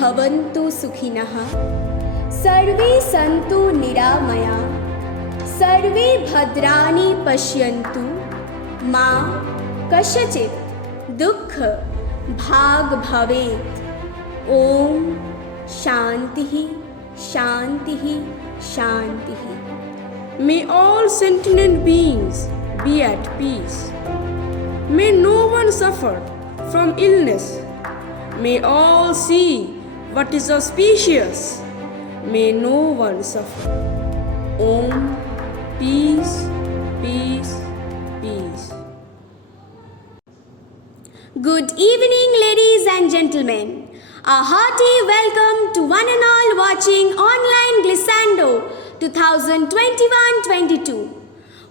भवन्तु सुखिनः सर्वे सन्तु निरामया सर्वे भद्राणि पश्यन्तु मा कस्यचित् दुःख भाग् भवेत्। ओम शांतिः शांतिः शांतिः। May all sentient beings be at peace. May no one suffer from illness. May all see what is auspicious. May no one suffer. Om, peace, peace, peace. Good evening, ladies and gentlemen. A hearty welcome to one and all watching online Glissando 2021-22.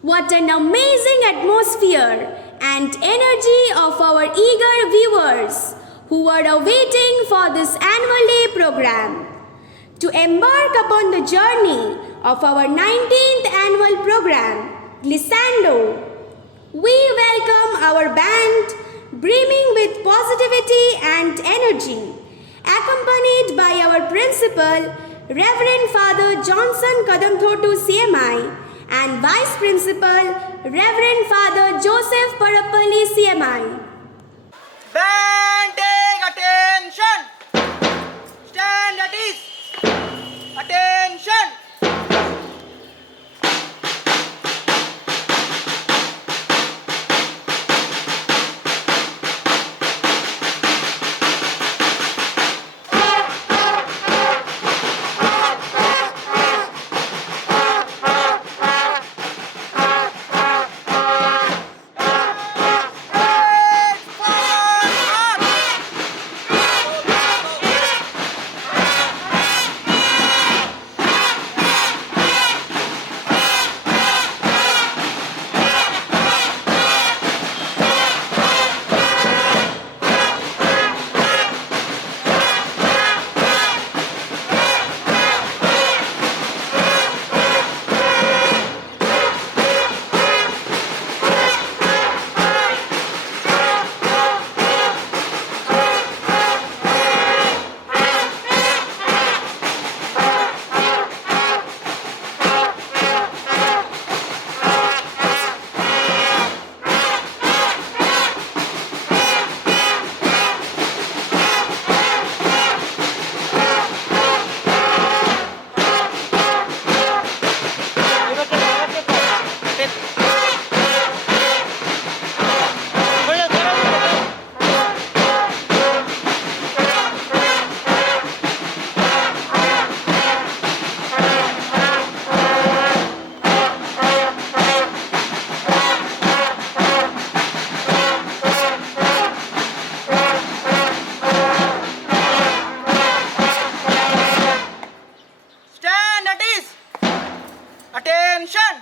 What an amazing atmosphere and energy of our eager viewers who are awaiting for this annual day program. To embark upon the journey of our 19th annual program, Glissando, we welcome our band brimming with positivity and energy, accompanied by our principal, Reverend Father Johnson Kadamthotu CMI, and Vice Principal, Reverend Father Joseph Parapalli CMI. Band, take attention. Stand at ease. Attention. Attention!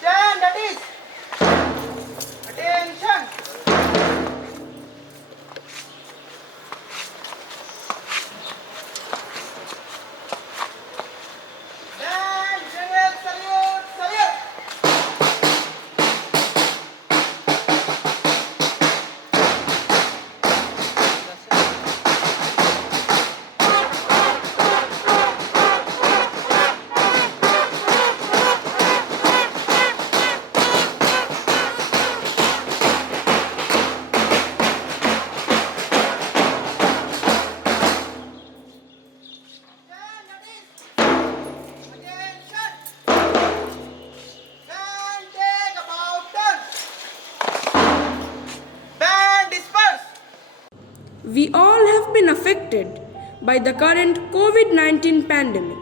Stand at ease. Attention! We all have been affected by the current COVID-19 pandemic.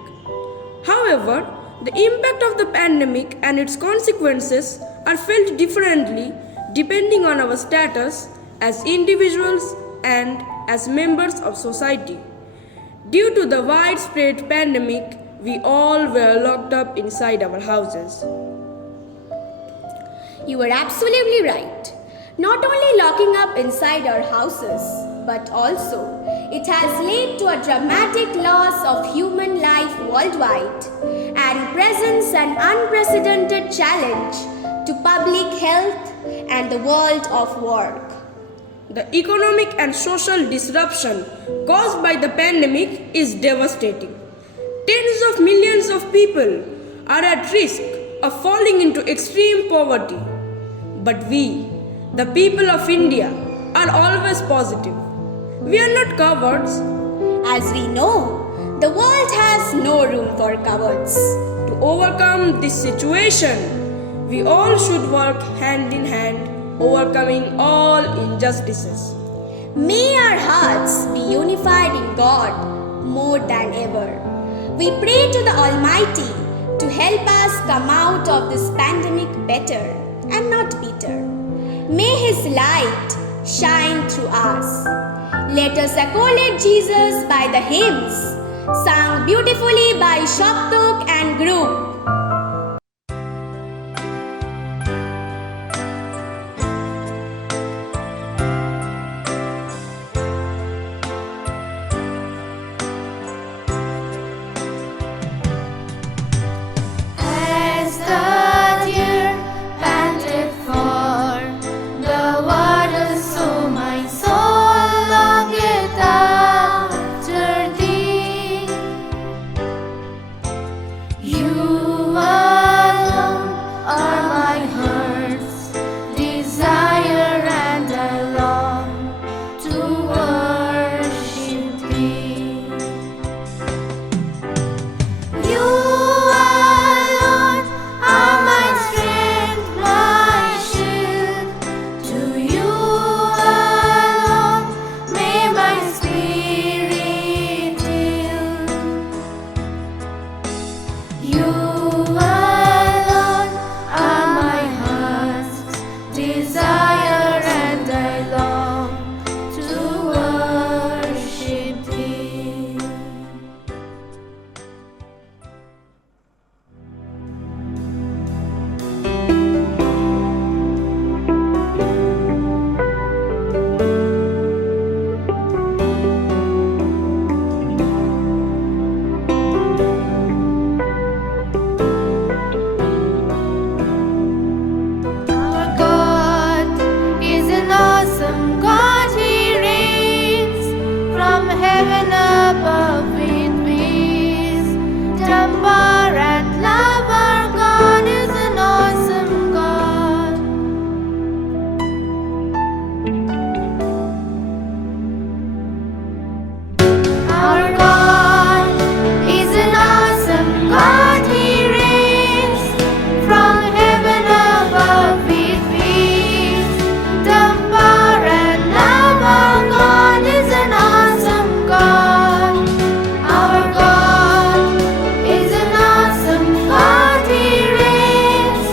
However, the impact of the pandemic and its consequences are felt differently depending on our status as individuals and as members of society. Due to the widespread pandemic, we all were locked up inside our houses. You are absolutely right. Not only locking up inside our houses, but also it has led to a dramatic loss of human life worldwide and presents an unprecedented challenge to public health and the world of work. The economic and social disruption caused by the pandemic is devastating. Tens of millions of people are at risk of falling into extreme poverty. But we, the people of India, are always positive. We are not cowards. As we know, the world has no room for cowards. To overcome this situation, we all should work hand in hand, overcoming all injustices. May our hearts be unified in God more than ever. We pray to the Almighty to help us come out of this pandemic better and not bitter. May His light shine through us. Let us accolade Jesus by the hymns sung beautifully by Shoptok and group. As the deer panted for the water, so my soul longeth after thee. You alone are my heart's desire, and I long to worship thee. You alone are my strength, my shield. To you alone may my spirit yield. You alone are my heart's desire, and I long to worship thee. Our God is an awesome God. He reigns from heaven above with wisdom, power, and love. Our God is an awesome God. Our God is an awesome God. He reigns from heaven above with wisdom, power, and love. Our God is an awesome God. Our God is an awesome God. He reigns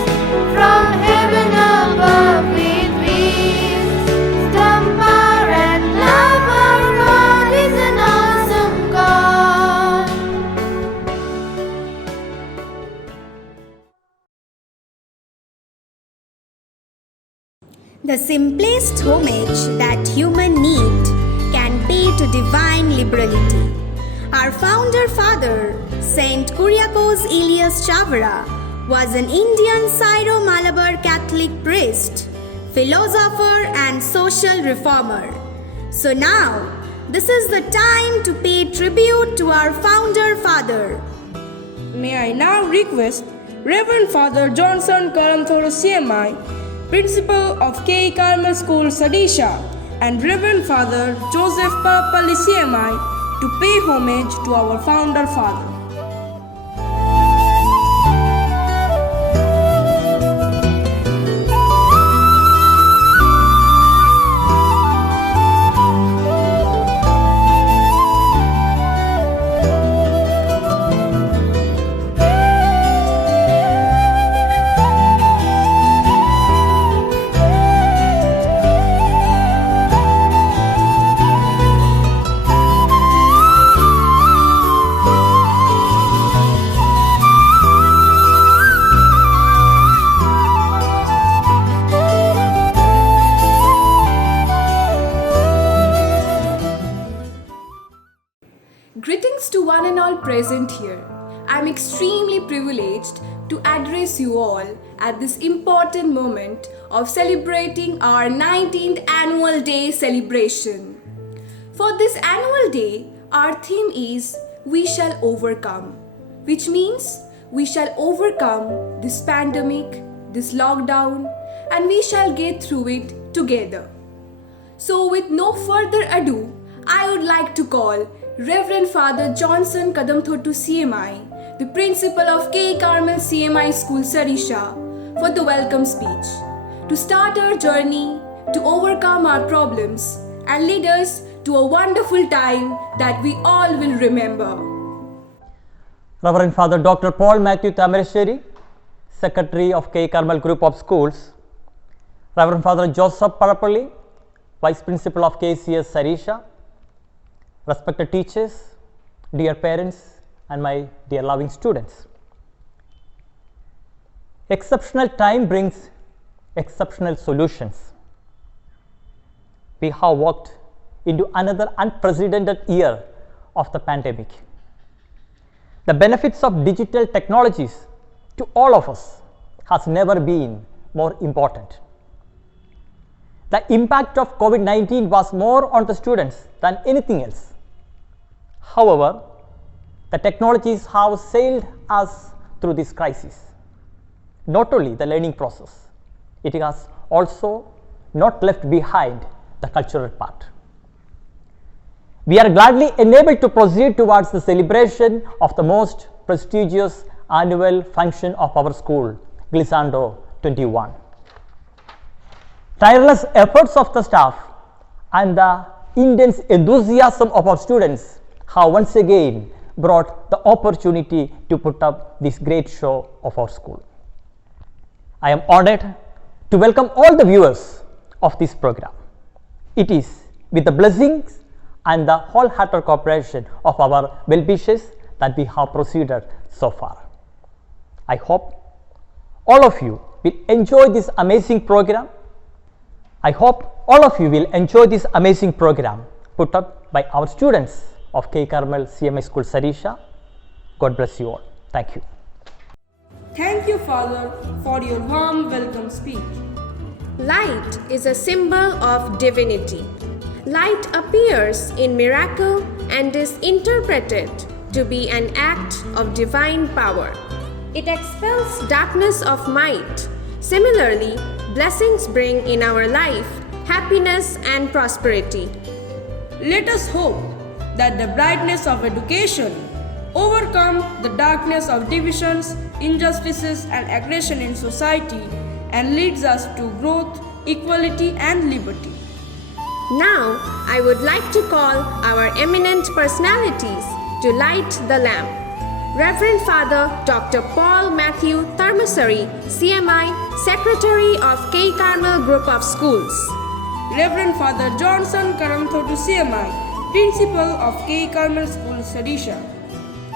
from heaven above with wisdom, power, and love. Our God is an awesome God. The simplest homage that human need can pay to divine liberality. Our founder father, Saint Kuriakose Elias Chavara, was an Indian Syro-Malabar Catholic priest, philosopher, and social reformer. So now, this is the time to pay tribute to our founder father. May I now request Reverend Father Johnson Karanthoro CMI, Principal of K. Carmel School, Sadisha, and Reverend Father Joseph Papali CMI to pay homage to our founder father. to one and all present here. I'm extremely privileged to address you all at this important moment of celebrating our 19th annual day celebration. For this annual day, our theme is We Shall Overcome, which means we shall overcome this pandemic, this lockdown, and we shall get through it together. So with no further ado, I would like to call Reverend Father Johnson Kadamthotu CMI, the principal of K. Carmel CMI School Sarisha, for the welcome speech, to start our journey, to overcome our problems, and lead us to a wonderful time that we all will remember. Reverend Father Dr. Paul Matthew Tamarasheri, Secretary of K. Carmel Group of Schools, Reverend Father Joseph Parapalli, Vice Principal of KCS Sarisha, respected teachers, dear parents, and my dear loving students. Exceptional time brings exceptional solutions. We have walked into another unprecedented year of the pandemic. The benefits of digital technologies to all of us has never been more important. The impact of COVID-19 was more on the students than anything else. However, the technologies have sailed us through this crisis. Not only the learning process, it has also not left behind the cultural part. We are gladly enabled to proceed towards the celebration of the most prestigious annual function of our school, Glissando 21. Tireless efforts of the staff and the intense enthusiasm of our students have once again brought the opportunity to put up this great show of our school. I am honored to welcome all the viewers of this program. It is with the blessings and the wholehearted cooperation of our well-wishers that we have proceeded so far. I hope all of you will enjoy this amazing program. I hope all of you will enjoy this amazing program put up by our students of K. Carmel CMI School Sarisha. God bless you all. Thank you. Thank you, Father, for your warm welcome speech. Light is a symbol of divinity. Light appears in miracle and is interpreted to be an act of divine power. It expels darkness of might. Similarly, blessings bring in our life happiness and prosperity. Let us hope that the brightness of education overcome the darkness of divisions, injustices, and aggression in society and leads us to growth, equality, and liberty. Now, I would like to call our eminent personalities to light the lamp. Reverend Father Dr. Paul Matthew Tharmasari, CMI, Secretary of K. Carmel Group of Schools. Reverend Father Johnson Kadamthotu CMI, Principal of K. Carmel School Sarisha.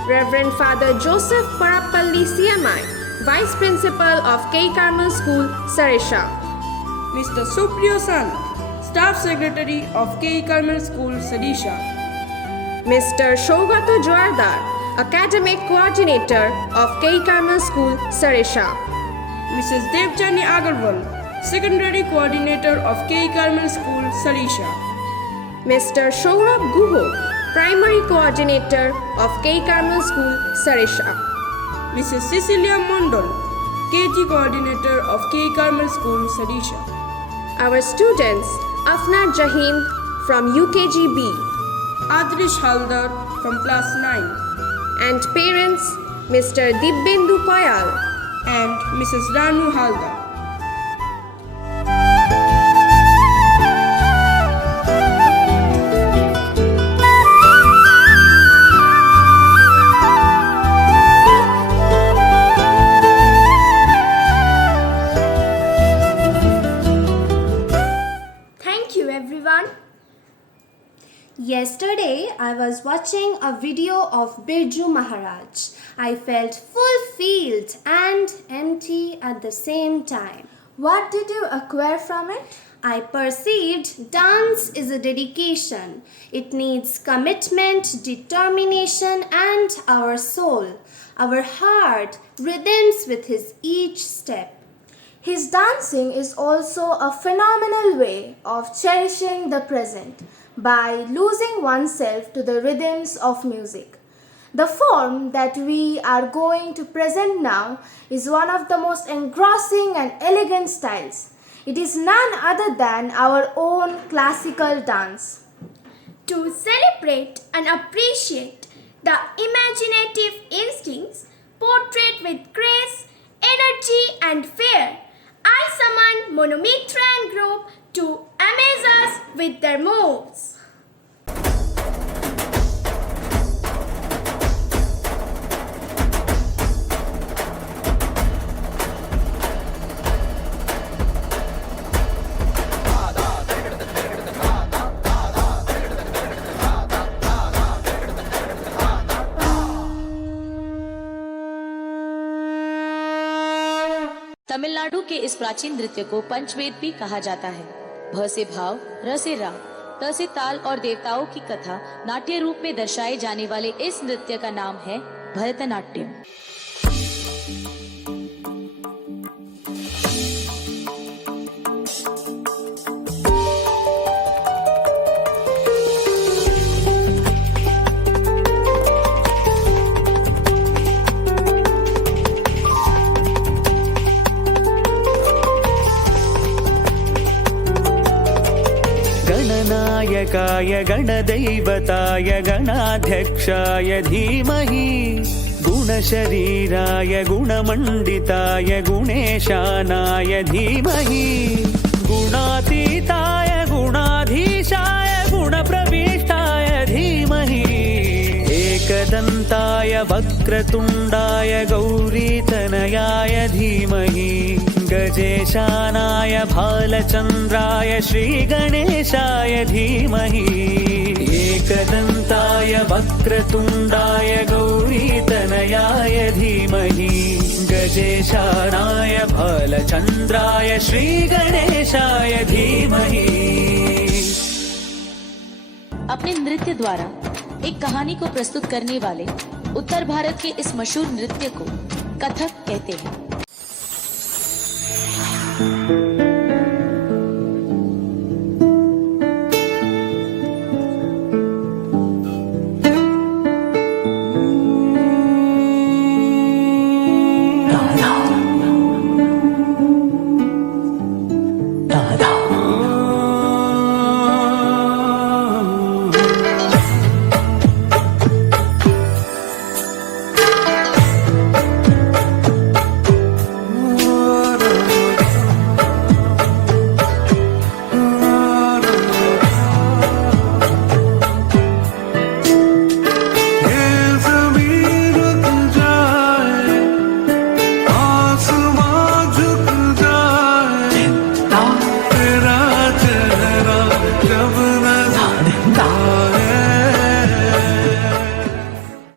Reverend Father Joseph Parapalli, CMI, Vice Principal of K. Carmel School, Sarisha. Mr. Supriyo Sant, Staff Secretary of K. Carmel School Sarisha. Mr. Shogato Joardar, Academic Coordinator of K. Carmel School, Sarisha. Mrs. Devjani Agarwal, Secondary Coordinator of K. Carmel School Sarisha. Mr. Shourabh Guho, Primary Coordinator of K. Carmel School, Sarisha. Mrs. Cecilia Mondol, KG Coordinator of K. Carmel School Sarisha. Our students, Afna Jahim from UKGB, Adrish Haldar from Class 9, and parents, Mr. Dibbendu Koyal and Mrs. Ranu Haldar. Thank you, everyone. Yesterday, I was watching a video of Birju Maharaj. I felt fulfilled and empty at the same time. What did you acquire from it? I perceived dance is a dedication. It needs commitment, determination, and our soul. Our heart rhythms with his each step. His dancing is also a phenomenal way of cherishing the present by losing oneself to the rhythms of music. The form that we are going to present now is one of the most engrossing and elegant styles. It is none other than our own classical dance. To celebrate and appreciate the imaginative instincts portrayed with grace, energy, and flair, I summon Monomitra and group to amaze us with their moves. Tamil Nadu के इस प्राचीन नृत्य को पंचवेद भी कहा जाता है। भ से भाव, र से राग, त से ताल और देवताओं की कथा नाट्य रूप में दर्शाए जाने वाले इस नृत्य का नाम है भरतनाट्यम। गणनायकाय गणदैवताय गणाध्यक्षाय धीमहि गुणशरीराय गुणमण्डिताय गुणेशानाय धीमहि गुणातीताय गुणाधीशाय गुणप्रविष्टाय धीमहि एकदन्ताय वक्रतुण्डाय गौरीतनयाय धीमहि गजेशानाय भालचन्द्राय श्रीगणेशाय धीमहि एकदन्ताय वक्रतुण्डाय गौरीतनयाय धीमहि गजेशानाय भालचन्द्राय श्रीगणेशाय धीमहि। अपने नृत्य द्वारा एक कहानी को प्रस्तुत करने वाले उत्तर भारत के इस मशहूर नृत्य को कथक कहते हैं।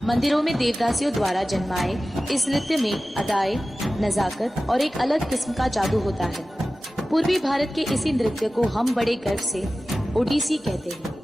मंदिरों में देवदासियों द्वारा जन्माए इस नृत्य में अदाएं, नजाकत और एक अलग किस्म का जादू होता है। पूर्वी भारत के इसी नृत्य को हम बड़े गर्व से ओडिसी कहते हैं।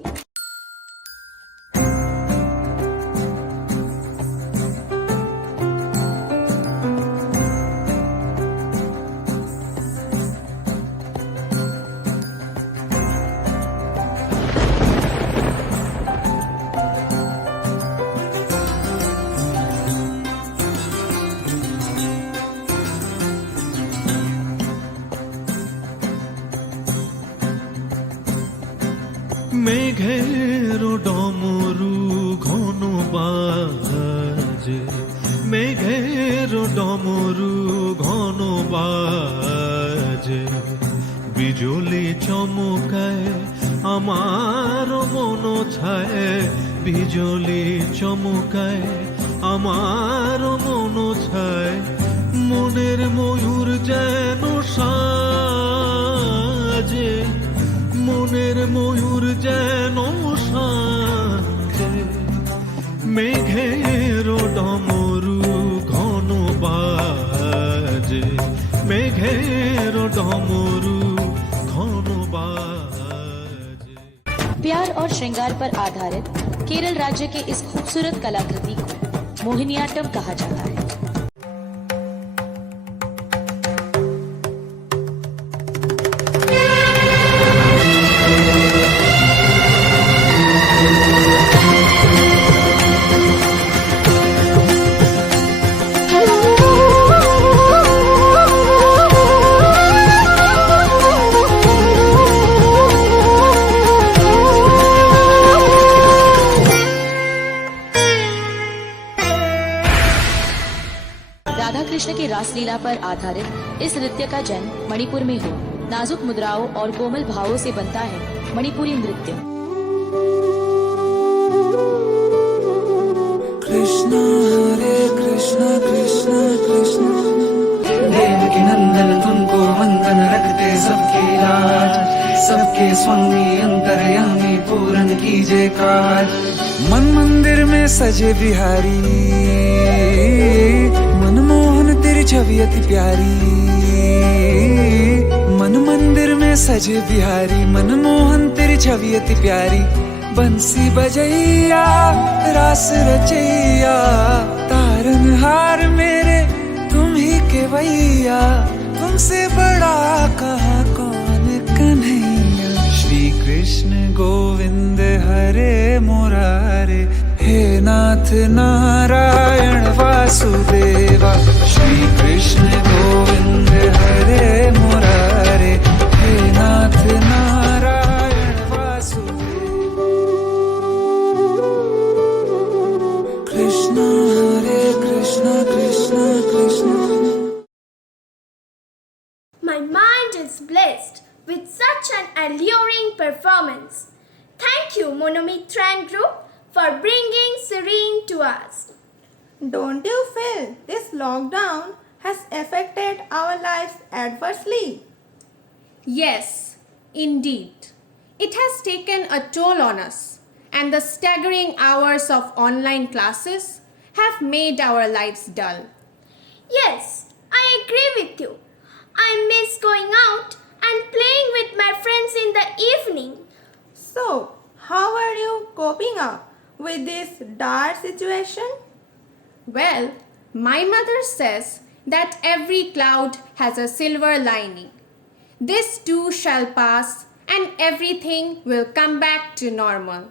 মেঘের ডমরু ঘন বাজে, মেঘের ডমরু ঘন বাজে, বিজলি চমকায় আমার মন ছায়, বিজলি চমকায় আমার মন ছায়, মনের ময়ূর যেন সাজে, মনের ময়ূর যেন সাজে, মেঘের ডমরু ঘন বাজে, মেঘের ডমরু ঘন বাজে। प्यार और श्रृंगार पर आधारित केरल राज्य के इस खूबसूरत कलाकृति को मोहिनीयाट्टम कहा जाता है। राधा कृष्ण की रासलीला पर आधारित इस नृत्य का जन्म मणिपुर में हुआ। नाजुक मुद्राओं और कोमल भावों से बनता है मणिपुरी नृत्य। कृष्ण हरे कृष्ण कृष्ण कृष्ण देवकी नंदन तुमको वंदन रखते सबके लाज, सबके स्वामी अंतर्यामी पूरन कीजे काज। मन मंदिर में सजे बिहारी, मनमोहन तेरी छवि अति प्यारी। मन मंदिर में सजे बिहारी, मनमोहन तेरी छवि अति प्यारी। बंसी बजैया रास रचैया, तारनहार मेरे तुम ही के भैया। तुमसे बड़ा कहाँ कौन कन्हैया। श्री कृष्ण गोविंद हरे मुरारे, हे नाथ नारायण वासुदेवा। श्री कृष्ण गोविंद हरे मुरारे, हे नाथ नारायण वासुदेवा। कृष्ण हरे Krishna Krishna Krishna. My mind is blessed with such an alluring performance. Thank you, Monomithran Group, for bringing Serene to us. Don't you feel this lockdown has affected our lives adversely? Yes, indeed. It has taken a toll on us, and the staggering hours of online classes have made our lives dull. Yes, I agree with you. I miss going out and playing with my friends in the evening. So, how are you coping up with this dire situation? Well, my mother says that every cloud has a silver lining. This too shall pass and everything will come back to normal.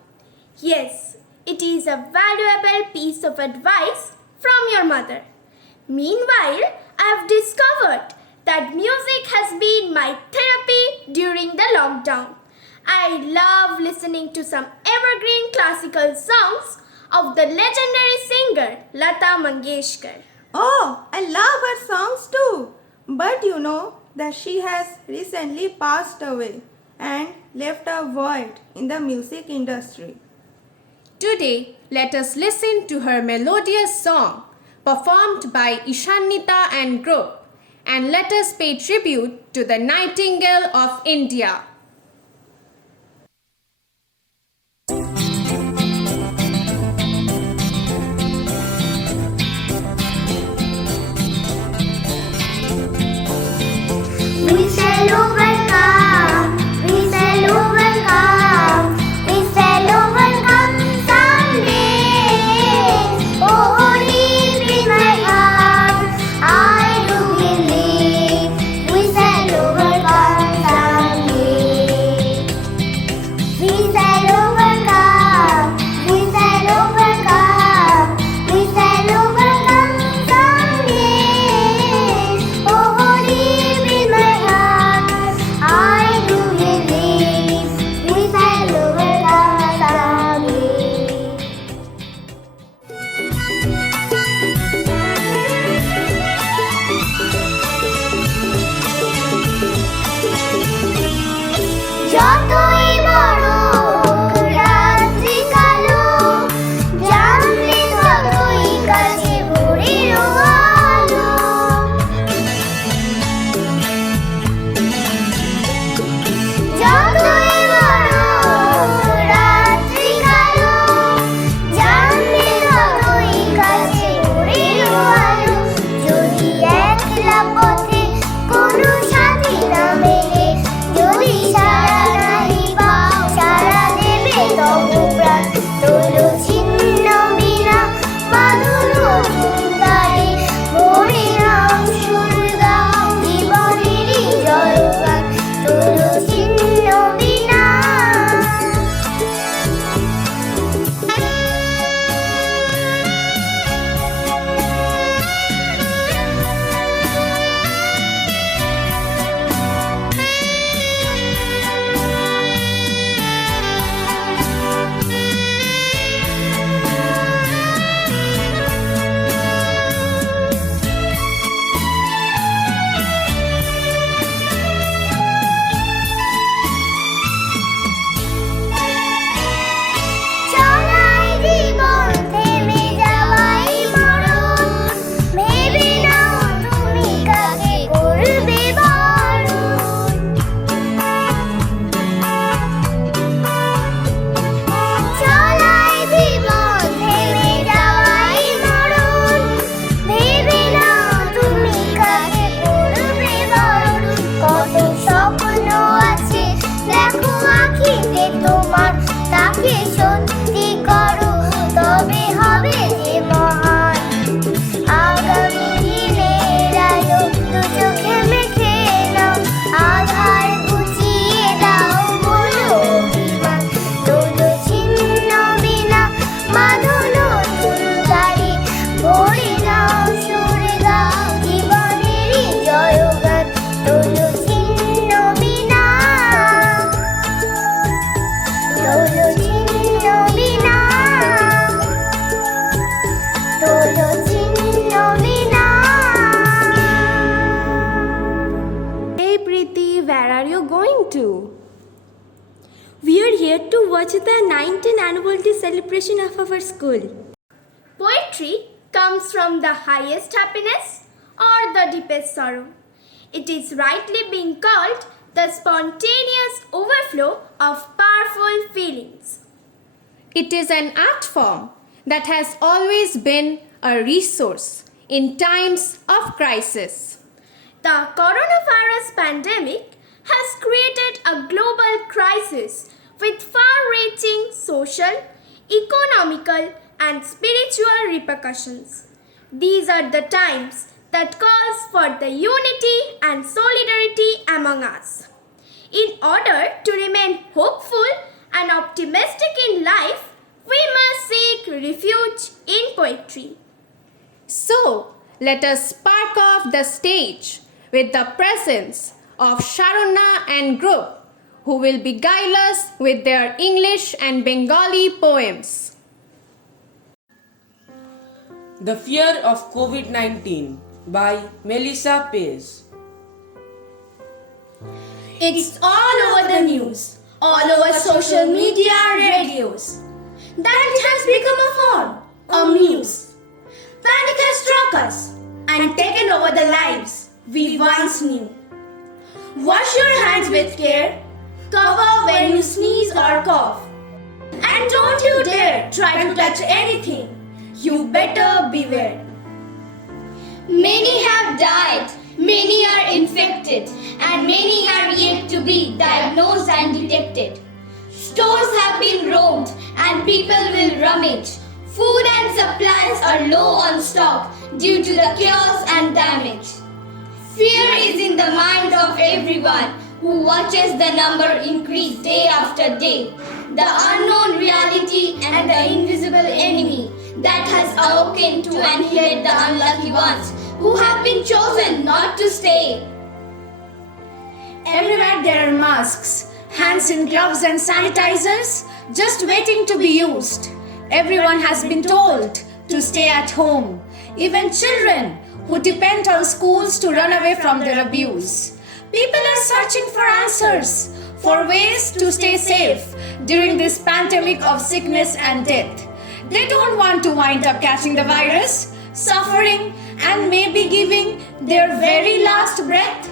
Yes, it is a valuable piece of advice from your mother. Meanwhile, I have discovered that music has been my therapy during the lockdown. I love listening to some evergreen classical songs of the legendary singer Lata Mangeshkar. Oh, I love her songs too. But you know that she has recently passed away and left a void in the music industry. Today, let us listen to her melodious song performed by Ishanita and group, and let us pay tribute to the Nightingale of India. We shall overcome, we shall overcome, we shall overcome someday. Oh, deep in my heart, I do believe we shall overcome someday. the 19th annual day celebration of our school. Poetry comes from the highest happiness or the deepest sorrow. It is rightly being called the spontaneous overflow of powerful feelings. It is an art form that has always been a resource in times of crisis. The coronavirus pandemic has created a global crisis with far-reaching social, economical, and spiritual repercussions. These are the times that calls for the unity and solidarity among us. In order to remain hopeful and optimistic in life, we must seek refuge in poetry. So, let us spark off the stage with the presence of Sharona and group, who will beguile us with their English and Bengali poems. The Fear of COVID-19 by Melissa Page. It's all over the news, all over social media, radios, that it has become a form, a muse. Panic has struck us and taken over the lives we once knew. Wash your hands with care, cover when you sneeze or cough, and don't you dare try to touch anything. You better beware. Many have died, many are infected, and many are yet to be diagnosed and detected. Stores have been robbed and people will rummage. Food and supplies are low on stock due to the chaos and damage. Fear is in the mind of everyone who watches the number increase day after day. The unknown reality and the invisible enemy that has awoken to annihilate the unlucky ones who have been chosen not to stay. Everywhere there are masks, hands in gloves and sanitizers, just waiting to be used. Everyone has been told to stay at home. Even children who depend on schools to run away from their abuse. People are searching for answers, for ways to stay safe during this pandemic of sickness and death. They don't want to wind up catching the virus, suffering, and maybe giving their very last breath.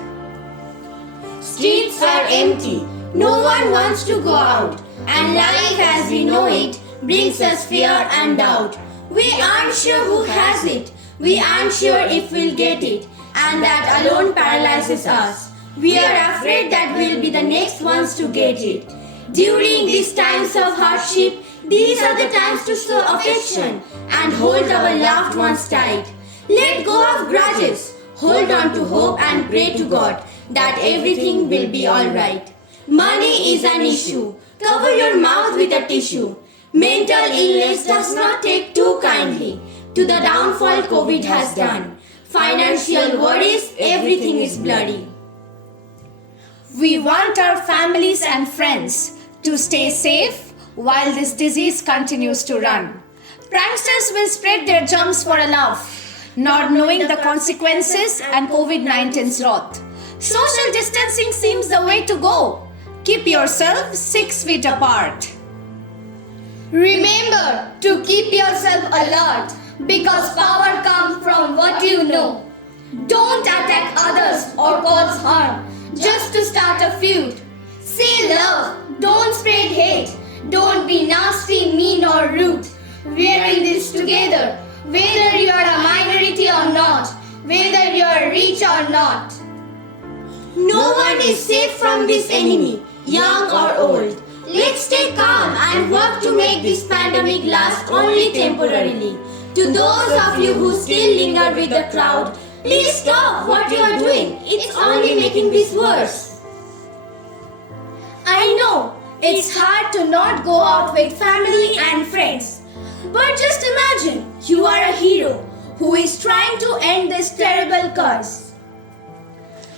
Streets are empty, no one wants to go out, and life as we know it brings us fear and doubt. We aren't sure who has it, we aren't sure if we'll get it, and that alone paralyzes us. We are afraid that we'll be the next ones to get it. During these times of hardship, these are the times to show affection and hold our loved ones tight. Let go of grudges, hold on to hope and pray to God that everything will be alright. Money is an issue, cover your mouth with a tissue. Mental illness does not take too kindly to the downfall COVID has done. Financial worries, everything is bloody. We want our families and friends to stay safe while this disease continues to run. Pranksters will spread their germs for a laugh, not knowing the consequences and COVID-19's wrath. Social distancing seems the way to go. Keep yourself 6 feet apart. Remember to keep yourself alert because power comes from what you know. Don't attack others or cause harm just to start a feud. Say love, don't spread hate. Don't be nasty, mean or rude. We're in this together, whether you're a minority or not, whether you're rich or not. No one is safe from this enemy, young or old. Let's stay calm and work to make this pandemic last only temporarily. To those of you who still linger with the crowd, please stop what you are doing. It's only making this worse. I know it's hard to not go out with family and friends. But just imagine you are a hero who is trying to end this terrible curse.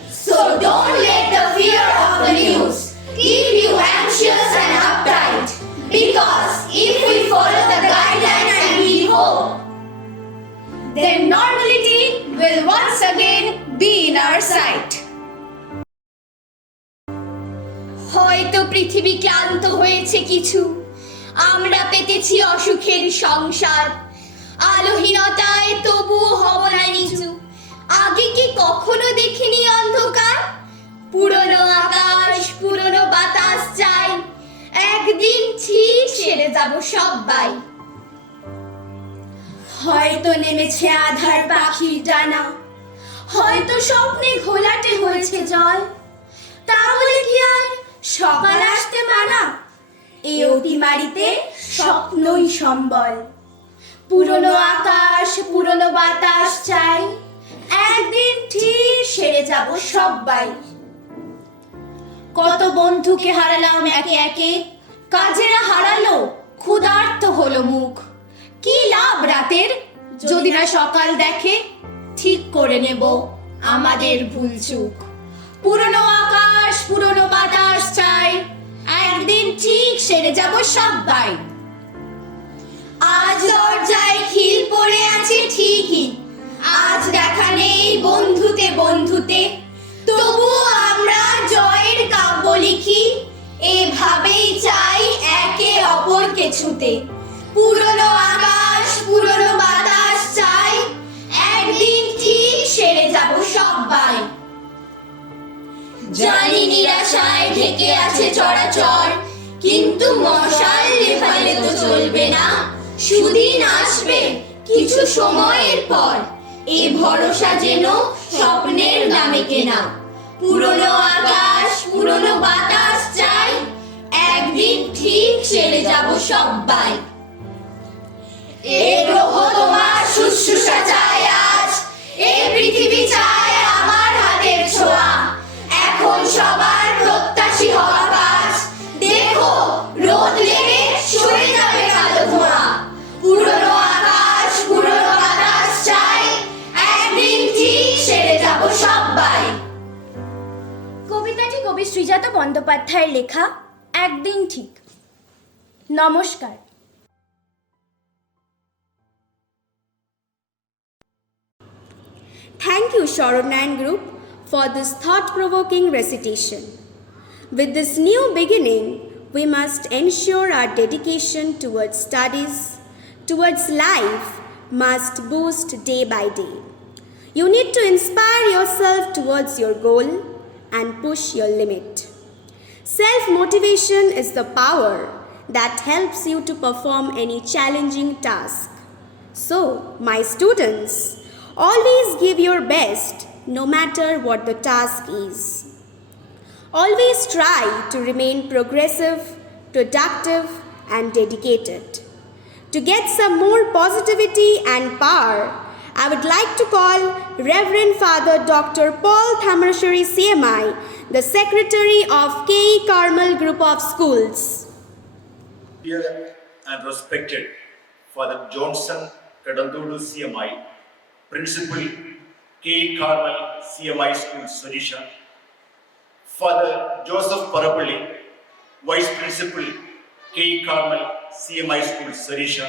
So don't let the fear of the news keep you anxious and uptight. Because if we follow the guidelines and we hope, then normality will once again be in our sight. হয়তো পৃথিবী ক্লান্ত হয়েছে কিছু আমরা পেতেছি অসুখের সংসার, আলোহীনতায় তবুও হব না নিচু। আগে কি কখনো দেখিনি অন্ধকার? পুরনো আকাশ পুরনো বাতাস চাই, একদিন ঠিক সেরে যাব সবাই। হয়তো নেমেছে আধার পাখির ডানা, হয়তো স্বপ্নে ঘোলাটে হয়েছে জল, তা বলে কি আর সকাল আসতে মানা? এ অতিমারিতে স্বপ্নই সম্বল। পুরনো আকাশ পুরনো বাতাস চাই, একদিন ঠিক সেরে যাব সবাই। কত বন্ধুকে হারালাম একে একে, কাজেরা হারালো ক্ষুধার্ত হলো মুখ। কি লাভ রাতের যদি না সকাল দেখে, ঠিক করে নেব আমাদের ভুল চুক। পুরনো আকাশ পুরনো বাতাস চাই, একদিন ঠিক সেরে যাব সবাই। আজ দরজায় খিল পড়ে আছে ঠিকই, আজ দেখা নেই বন্ধুতে বন্ধুতে, তবুও আমরা জয়ের কাব্য লিখি, এভাবেই চাই একে অপরকে ছুতে। পুরনো আকাশ পুরনো বাতাস চাই, একদিন ঠিক সেরে যাব সবাই। জানি নিরাশায় ঢেকে আছে চরাচর, কিন্তু মশাল নেভালে তো চলবে না। সুদিন আসবে কিছু সময়ের পর, এ ভরসা যেন স্বপ্নের দামে কেনা। পুরনো আকাশ পুরনো বাতাস চাই, একদিন ঠিক সেরে যাব সবাই। এ গ্রহ তোমার শুশ্রূষা চায় আজ, এ পৃথিবী চায় আমার হাতের ছোঁয়া। এখন সবার প্রত্যাশী হওয়া কাজ, দেখো রোদ লেগে সরে যাবে কালো ধোঁয়া। পুরনো আকাশ পুরনো বাতাস চাই, একদিন ঠিক সেরে যাব সবাই। কবিতাটি কবি শ্রীজাত বন্দ্যোপাধ্যায়ের লেখা, একদিন ঠিক। নমস্কার। Thank you, Sharon Group, for this thought-provoking recitation. With this new beginning, we must ensure our dedication towards studies, towards life, must boost day by day. You need to inspire yourself towards your goal and push your limit. Self-motivation is the power that helps you to perform any challenging task. So, my students, always give your best no matter what the task is. Always try to remain progressive, productive, and dedicated. To get some more positivity and power, I would like to call Reverend Father Dr. Paul Thamarashari CMI, the Secretary of K.E. Carmel Group of Schools. Dear and respected Father Johnson Kadandulu CMI, Principal K.E. Carmel CMI School Sorisha, Father Joseph Parapalli, Vice Principal K.E. Carmel CMI School Sorisha,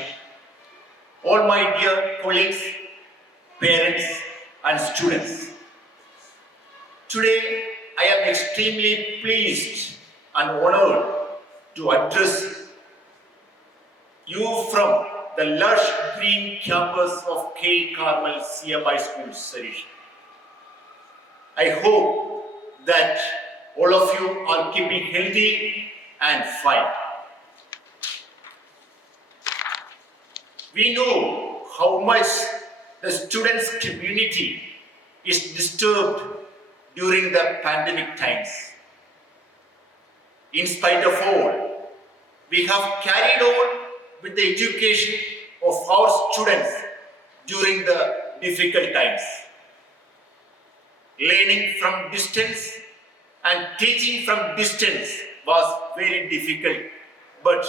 all my dear colleagues, parents and students. Today I am extremely pleased and honored to address you from the lush green campus of K.E. Carmel CMI School Sorisha. I hope that all of you are keeping healthy and fine. We know how much the students' community is disturbed during the pandemic times. In spite of all, we have carried on with the education of our students during the difficult times. Learning from distance and teaching from distance was very difficult, but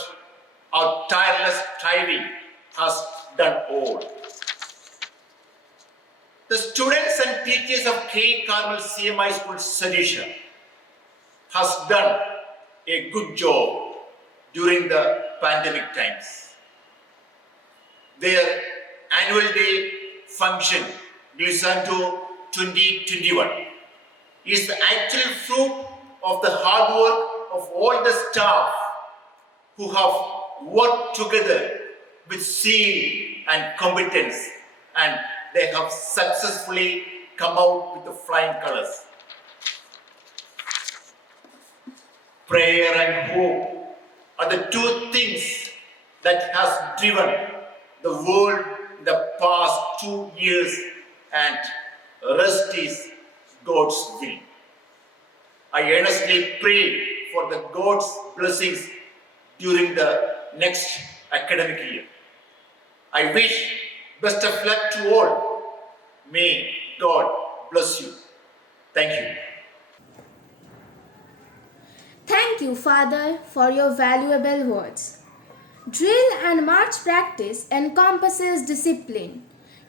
our tireless striving has done all. The students and teachers of K.E. Carmel CMI School Sorisha has done a good job during the pandemic times. Their annual day function, Glissando 2021, is the actual fruit of the hard work of all the staff who have worked together with zeal and competence, and they have successfully come out with the flying colors. Prayer and hope are the two things that has driven the world in the past 2 years, and rest is God's will. I earnestly pray for the God's blessings during the next academic year. I wish best of luck to all. May God bless you. Thank you. Thank you, Father, for your valuable words. Drill and march practice encompasses discipline,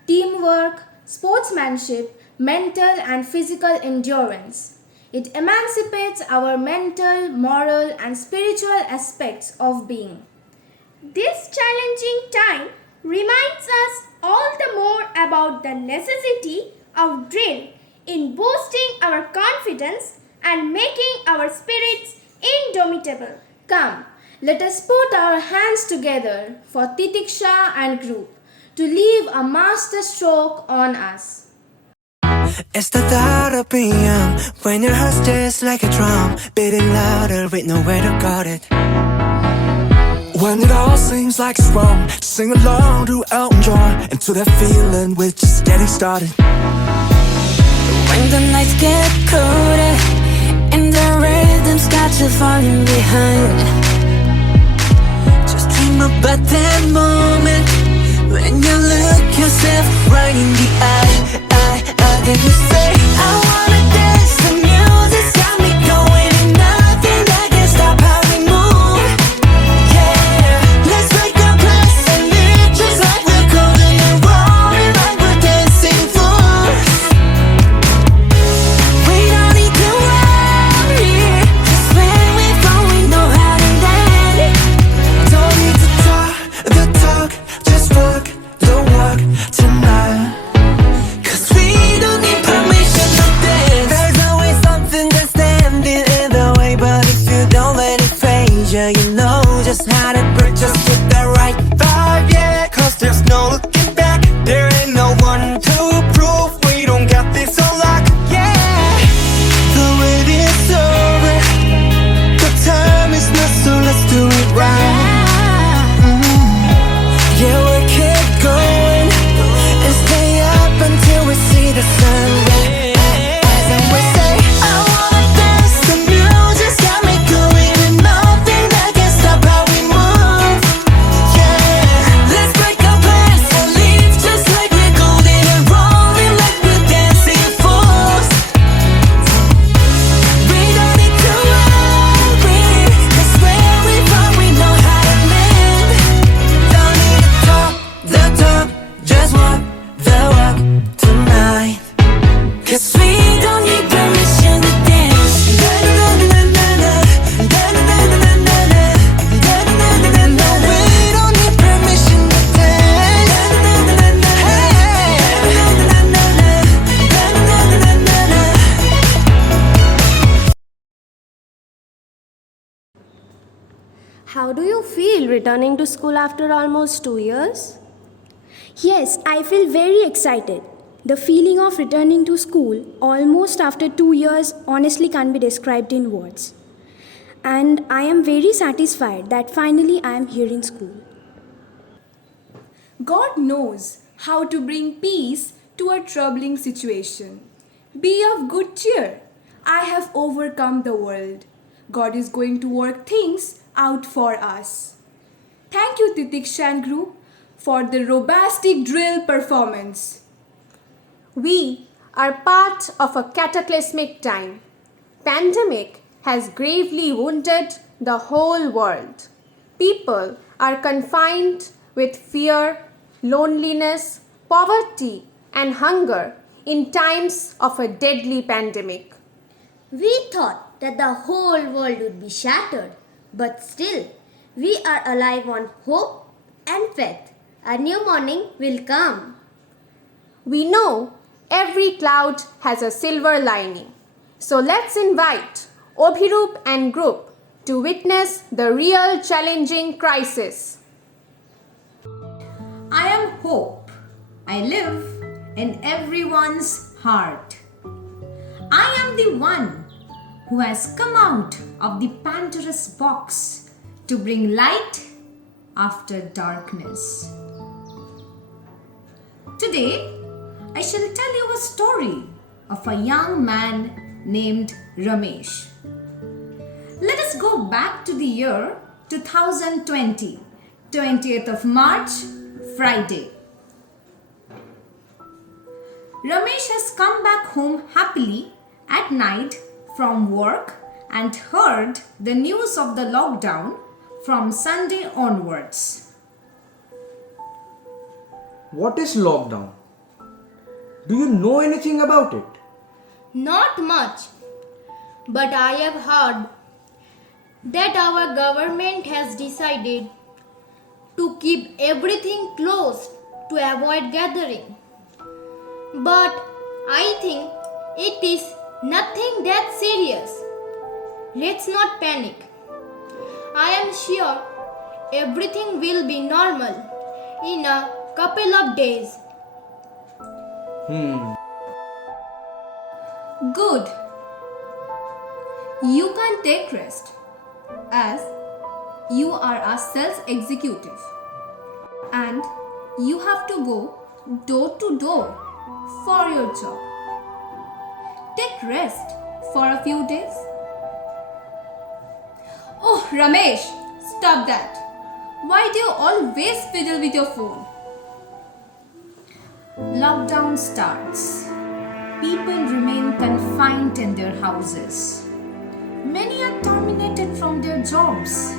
teamwork, sportsmanship, mental and physical endurance. It emancipates our mental, moral, and spiritual aspects of being. This challenging time reminds us all the more about the necessity of drill in boosting our confidence and making our spirits indomitable. Come, let us put our hands together for Titiksha and group to leave a master stroke on us. It's the thought of being young, when your heart's just like a drum, beating louder with nowhere to guard it. When it all seems like it's wrong, sing along to Elton John and to that feeling we're just getting started. When the nights get colder and the rhythm's got you falling behind, just dream about that moment when you look yourself right in the eye. Then you say, I wanna dance, the music's got me going, and nothing that can stop how we move. Yeah, let's make a place and live just like we're golden and rolling like we're dancing fools. We don't need to worry, 'cause when we fall we know how to land. Don't need to talk the talk, just walk the walk tonight. You know just how to break, just get the right vibe, yeah. 'Cause there's no looking back, there ain't no one to prove we don't got this on lock, yeah. The wait is over, the time is not, so let's do it right. Yeah, we'll keep going and stay up until we see the sun rise. And we say, I wanna dance, the music's got me going, and nothing that can stop how we move. Yeah, let's break our plans and leave just like we're golden and rolling like we're dancing fools. We don't need to worry, 'cause when we fall we know how to land. Don't need to talk the talk, just walk the walk tonight. 'Cause we don't need permission to dance. No, we don't need permission to dance. How do you feel returning to school after almost 2 years? Yes, I feel very excited. The feeling of returning to school almost after 2 years honestly can't be described in words. And I am very satisfied that finally I am here in school. God knows how to bring peace to a troubling situation. Be of good cheer. I have overcome the world. God is going to work things out for us. Thank you, Titiksha and group, for the robustic drill performance. We are part of a cataclysmic time. Pandemic has gravely wounded the whole world. People are confined with fear, loneliness, poverty, and hunger in times of a deadly pandemic. We thought that the whole world would be shattered, but still, we are alive on hope and faith. A new morning will come. We know every cloud has a silver lining. So let's invite Obhirup and group to witness the real challenging crisis. I am hope. I live in everyone's heart. I am the one who has come out of the Pandora's box to bring light after darkness. Today, I shall tell you a story of a young man named Ramesh. Let us go back to the year 2020, 20th of March, Friday. Ramesh has come back home happily at night from work and heard the news of the lockdown from Sunday onwards. What is lockdown? Do you know anything about it? Not much, but I have heard that our government has decided to keep everything closed to avoid gathering. But I think it is nothing that serious. Let's not panic. I am sure everything will be normal in a couple of days. Good. You can take rest as you are a sales executive and you have to go door to door for your job. Take rest for a few days. Oh, Ramesh, stop that. Why do you always fiddle with your phone? Lockdown starts. People remain confined in their houses. Many are terminated from their jobs.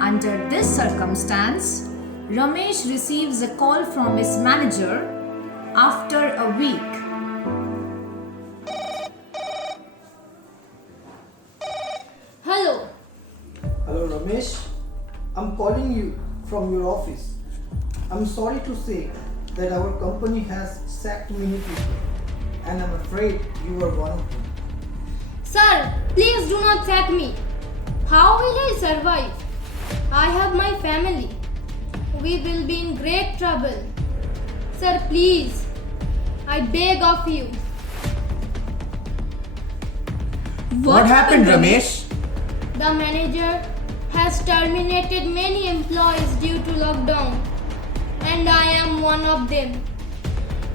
Under this circumstance, Ramesh receives a call from his manager after a week. Hello. Hello Ramesh, I'm calling you from your office. I'm sorry to say that our company has sacked many people and I'm afraid you are one of them. Sir, please do not sack me. How will I survive? I have my family. We will be in great trouble. Sir, please, I beg of you. What happened, Ramesh? The manager has terminated many employees due to lockdown, and I am one of them.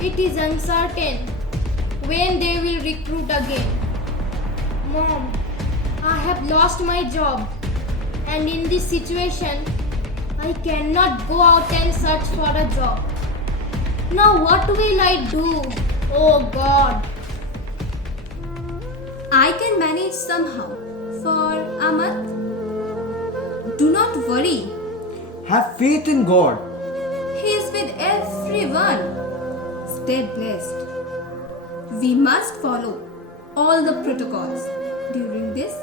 It is uncertain when they will recruit again. Mom, I have lost my job, and in this situation, I cannot go out and search for a job. Now what will I do? Oh God. I can manage somehow for a month. Do not worry. Have faith in God. He is with everyone. Stay blessed. We must follow all the protocols during this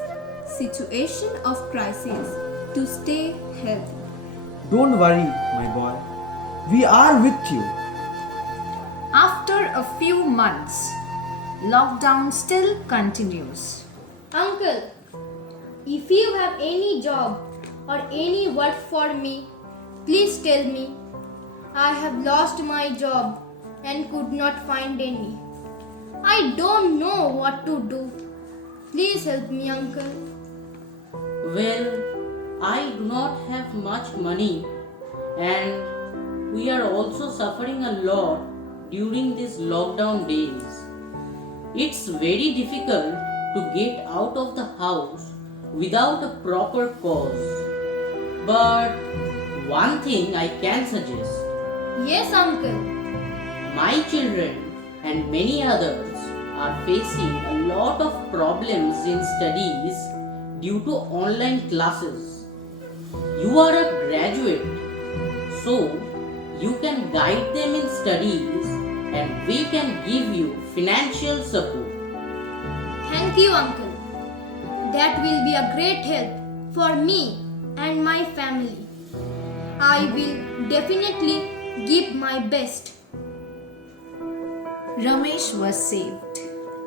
situation of crisis to stay healthy. Don't worry, my boy. We are with you. After a few months, lockdown still continues. Uncle, if you have any job or any work for me, please tell me. I have lost my job and could not find any. I don't know what to do. Please help me, uncle. Well, I do not have much money and we are also suffering a lot during these lockdown days. It's very difficult to get out of the house without a proper cause. But one thing I can suggest. Yes, uncle. My children and many others are facing a lot of problems in studies due to online classes. You are a graduate, so you can guide them in studies and we can give you financial support. Thank you, uncle. That will be a great help for me and my family. I will definitely give my best. Ramesh was saved,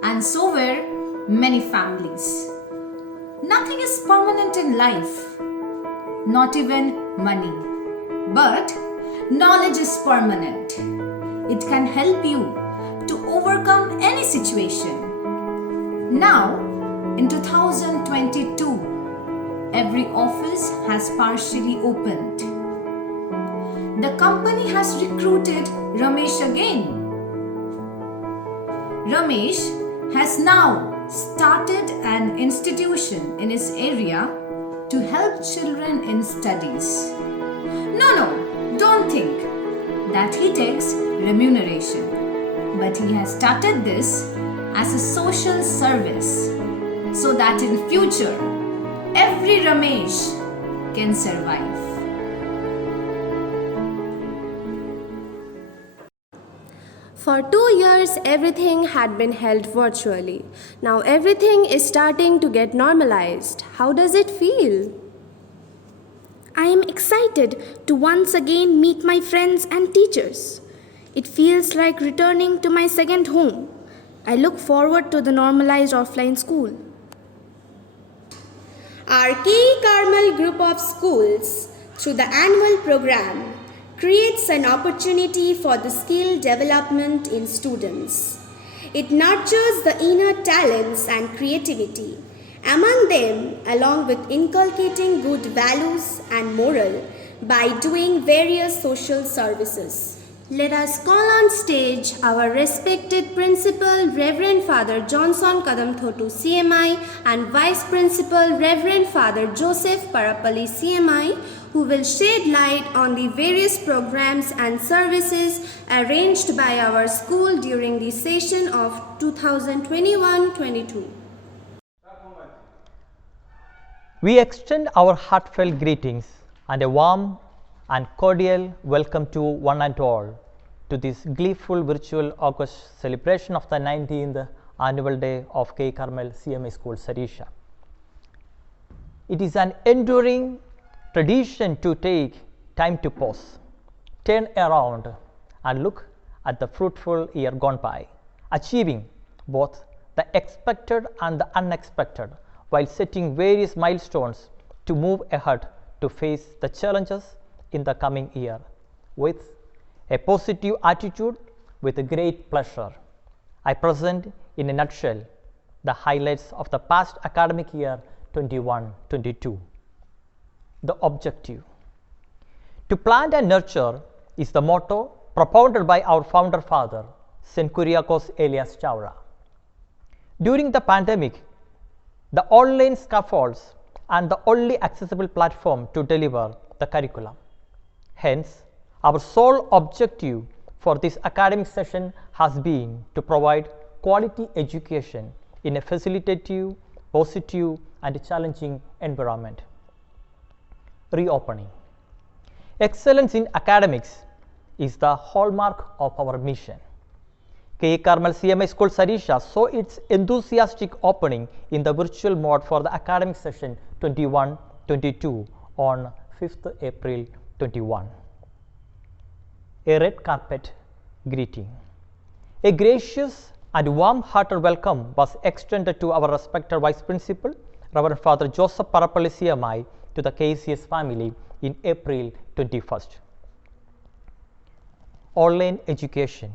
and so were many families. Nothing is permanent in life, not even money. But knowledge is permanent. It can help you to overcome any situation. Now, in 2022, every office has partially opened. The company has recruited Ramesh again. Ramesh has now started an institution in his area to help children in studies. No, don't think that he takes remuneration, but he has started this as a social service so that in future every Ramesh can survive. For 2 years, everything had been held virtually. Now everything is starting to get normalized. How does it feel? I am excited to once again meet my friends and teachers. It feels like returning to my second home. I look forward to the normalized offline school. Our K. Carmel group of schools, through the annual program, creates an opportunity for the skill development in students. It nurtures the inner talents and creativity among them, along with inculcating good values and moral by doing various social services. Let us call on stage our respected Principal Reverend Father Johnson Kadamthotu CMI and Vice Principal Reverend Father Joseph Parapalli CMI, who will shed light on the various programs and services arranged by our school during the session of 2021-22. We extend our heartfelt greetings and a warm and cordial welcome to one and all to this gleeful virtual August celebration of the 19th annual day of K. Carmel CMI School, Sarisha. It is an enduring tradition to take time to pause, turn around and look at the fruitful year gone by, achieving both the expected and the unexpected while setting various milestones to move ahead to face the challenges in the coming year with a positive attitude. With a great pleasure, I present in a nutshell the highlights of the past academic year 21-22. The objective to plant and nurture is the motto propounded by our founder father St. Kyriakos Elias Chaura. During the pandemic, the online scaffolds and the only accessible platform to deliver the curriculum. Hence, our sole objective for this academic session has been to provide quality education in a facilitative, positive and challenging environment. Reopening. Excellence in academics is the hallmark of our mission. K. Carmel CMI School, Sarisha saw its enthusiastic opening in the virtual mode for the academic session 21-22 on 5th April 21. A red carpet greeting. A gracious and warm-hearted welcome was extended to our respected Vice Principal, Reverend Father Joseph Parapalli CMI, to the KCS family in April 21st. Online education.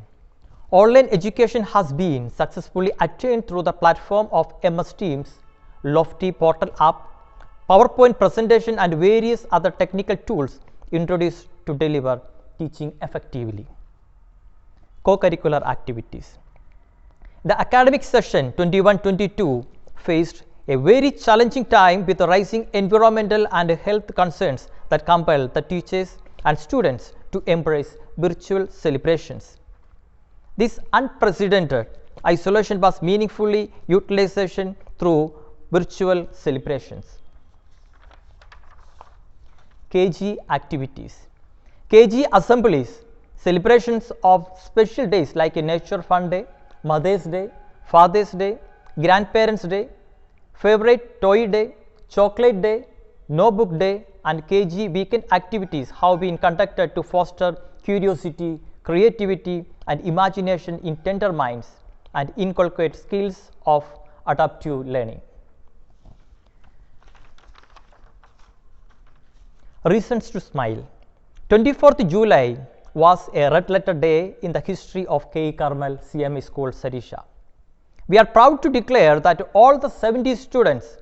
Online education has been successfully attained through the platform of MS Teams, Lofty portal app, PowerPoint presentation and various other technical tools introduced to deliver teaching effectively. Co-curricular activities. The academic session 21-22 faced a very challenging time with the rising environmental and health concerns that compelled the teachers and students to embrace virtual celebrations. This unprecedented isolation was meaningfully utilization through virtual celebrations. KG activities. KG assemblies, celebrations of special days like a Nature Fun Day, Mother's Day, Father's Day, Grandparents' Day, Favorite Toy Day, Chocolate Day, Notebook Day and KG weekend activities have been conducted to foster curiosity, creativity and imagination in tender minds and inculcate skills of adaptive learning. Reasons to smile. 24th July was a red letter day in the history of K. Carmel CME School, Sarisha. We are proud to declare that all the 70 students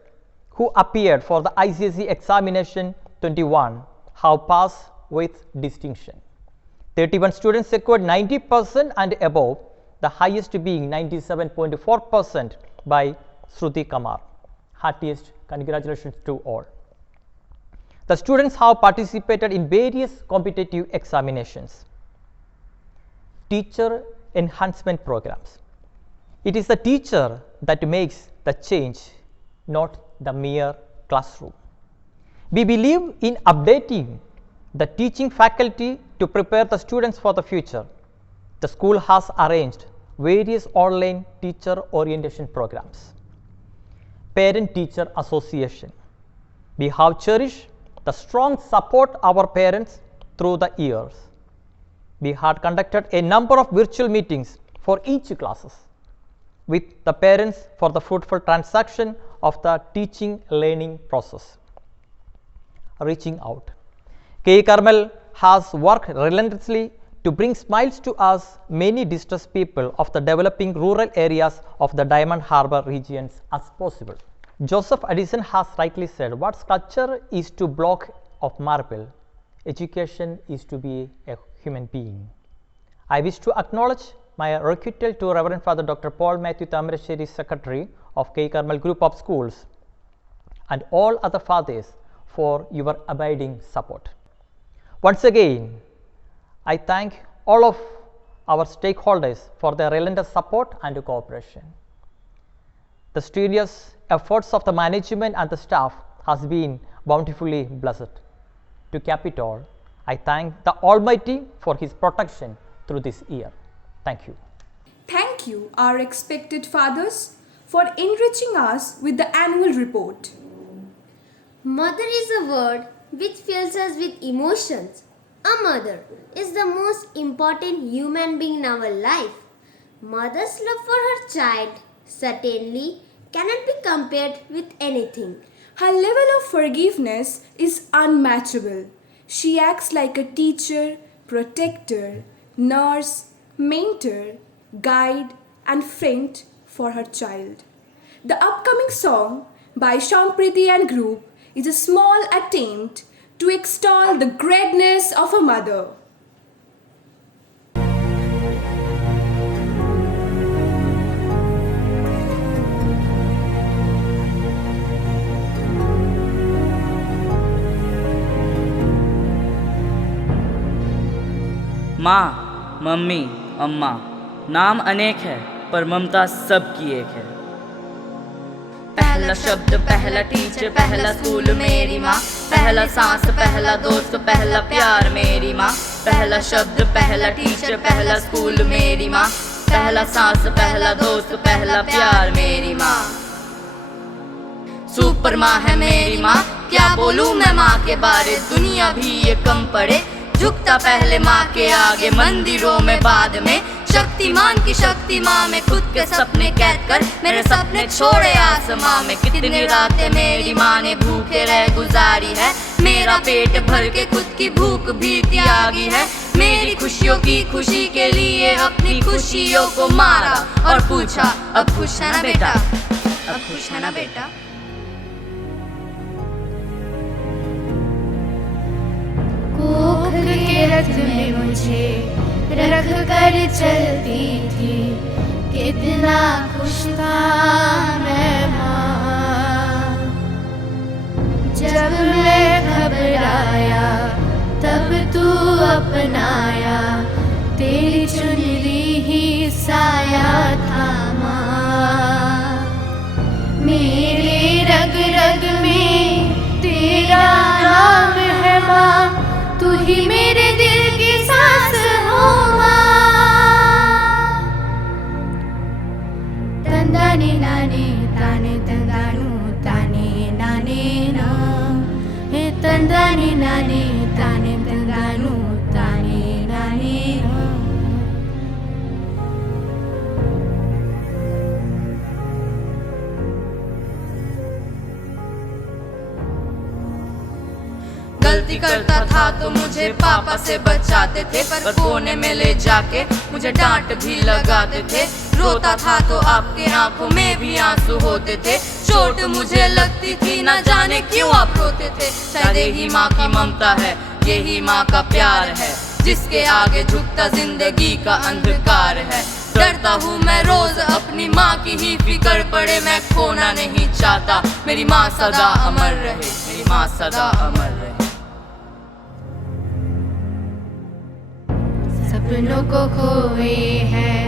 who appeared for the ICSE examination 21 have passed with distinction. 31 students secured 90% and above, the highest being 97.4% by Shruti Kamar. Heartiest congratulations to all. The students have participated in various competitive examinations. Teacher enhancement programs. It is the teacher that makes the change, not the mere classroom. We believe in updating the teaching faculty to prepare the students for the future. The school has arranged various online teacher orientation programs. Parent-teacher association. We have cherished the strong support our parents through the years. We had conducted a number of virtual meetings for each classes with the parents for the fruitful transaction of the teaching learning process. Reaching out. K. Carmel has worked relentlessly to bring smiles to us many distressed people of the developing rural areas of the Diamond Harbour regions as possible. Joseph Addison has rightly said, what sculpture is to block of marble, education is to be a human being. I wish to acknowledge my requital to Reverend Father Dr. Paul Matthew Tamarasheri, Secretary of K. Carmel Group of Schools, and all other fathers for your abiding support. Once again, I thank all of our stakeholders for their relentless support and cooperation. The strenuous efforts of the management and the staff has been bountifully blessed. To cap it all, I thank the Almighty for His protection through this year. Thank you. Thank you, our expected fathers, for enriching us with the annual report. Mother is a word which fills us with emotions. A mother is the most important human being in our life. Mother's love for her child certainly cannot be compared with anything. Her level of forgiveness is unmatchable. She acts like a teacher, protector, nurse, mentor, guide, and friend for her child. The upcoming song by Shampriti and group is a small attempt to extol the greatness of a mother. माँ, mummy, अम्मा, नाम अनेक है पर ममता सबकी एक है। पहला शब्द, पहला टीचर, पहला स्कूल मेरी माँ, पहला सांस, पहला दोस्त, पहला प्यार मेरी माँ। पहला शब्द, पहला टीचर, पहला स्कूल मेरी माँ, पहला सांस, पहला दोस्त, पहला प्यार मेरी माँ। सुपर माँ है मेरी माँ, क्या बोलूँ मैं माँ के बारे, दुनिया भी ये कम पड़े। झुकता पहले माँ के आगे, मंदिरों में बाद में। शक्तिमान की शक्ति माँ में खुद के सपने कैद कर मेरे सपने छोड़े आसमां में। कितनी रातें मेरी माँ ने भूखे रह गुजारी है, मेरा पेट भर के खुद की भूख भी त्यागी है। मेरी खुशियों की खुशी के लिए अपनी खुशियों को मारा और पूछा, अब खुश है ना बेटा, अब खुश है ना बेटा। कोख के रथ में मुझे रख कर चलती थी, कितना खुश था मैं माँ। जब मैं घबराया तब तू अपनाया, तेरी चुनरी ही साया था माँ। मेरे रग रग में तेरा नाम है माँ, तू ही मेरे दिल की सांस हो माँ। तंदाने नाने ताने तंदानु ताने नाने ना, हे तंदाने नाने ताने तंदानु ताने नाने ना। गलती गलती करता था तो मुझे पापा से बचाते थे, पर कोने में ले जाके मुझे डांट भी लगाते थे। रोता था तो आपके आंखों में भी आंसू होते थे, चोट मुझे लगती थी ना जाने क्यों आप रोते थे। शायद यही माँ की ममता है, यही माँ का प्यार है, जिसके आगे झुकता जिंदगी का अंधकार है। डरता हूँ मैं रोज अपनी माँ की ही फिक्र पड़े, मैं खोना नहीं चाहता, मेरी माँ सदा अमर रहे, मेरी माँ सदा अमर रहे। सपनों को खोए हैं,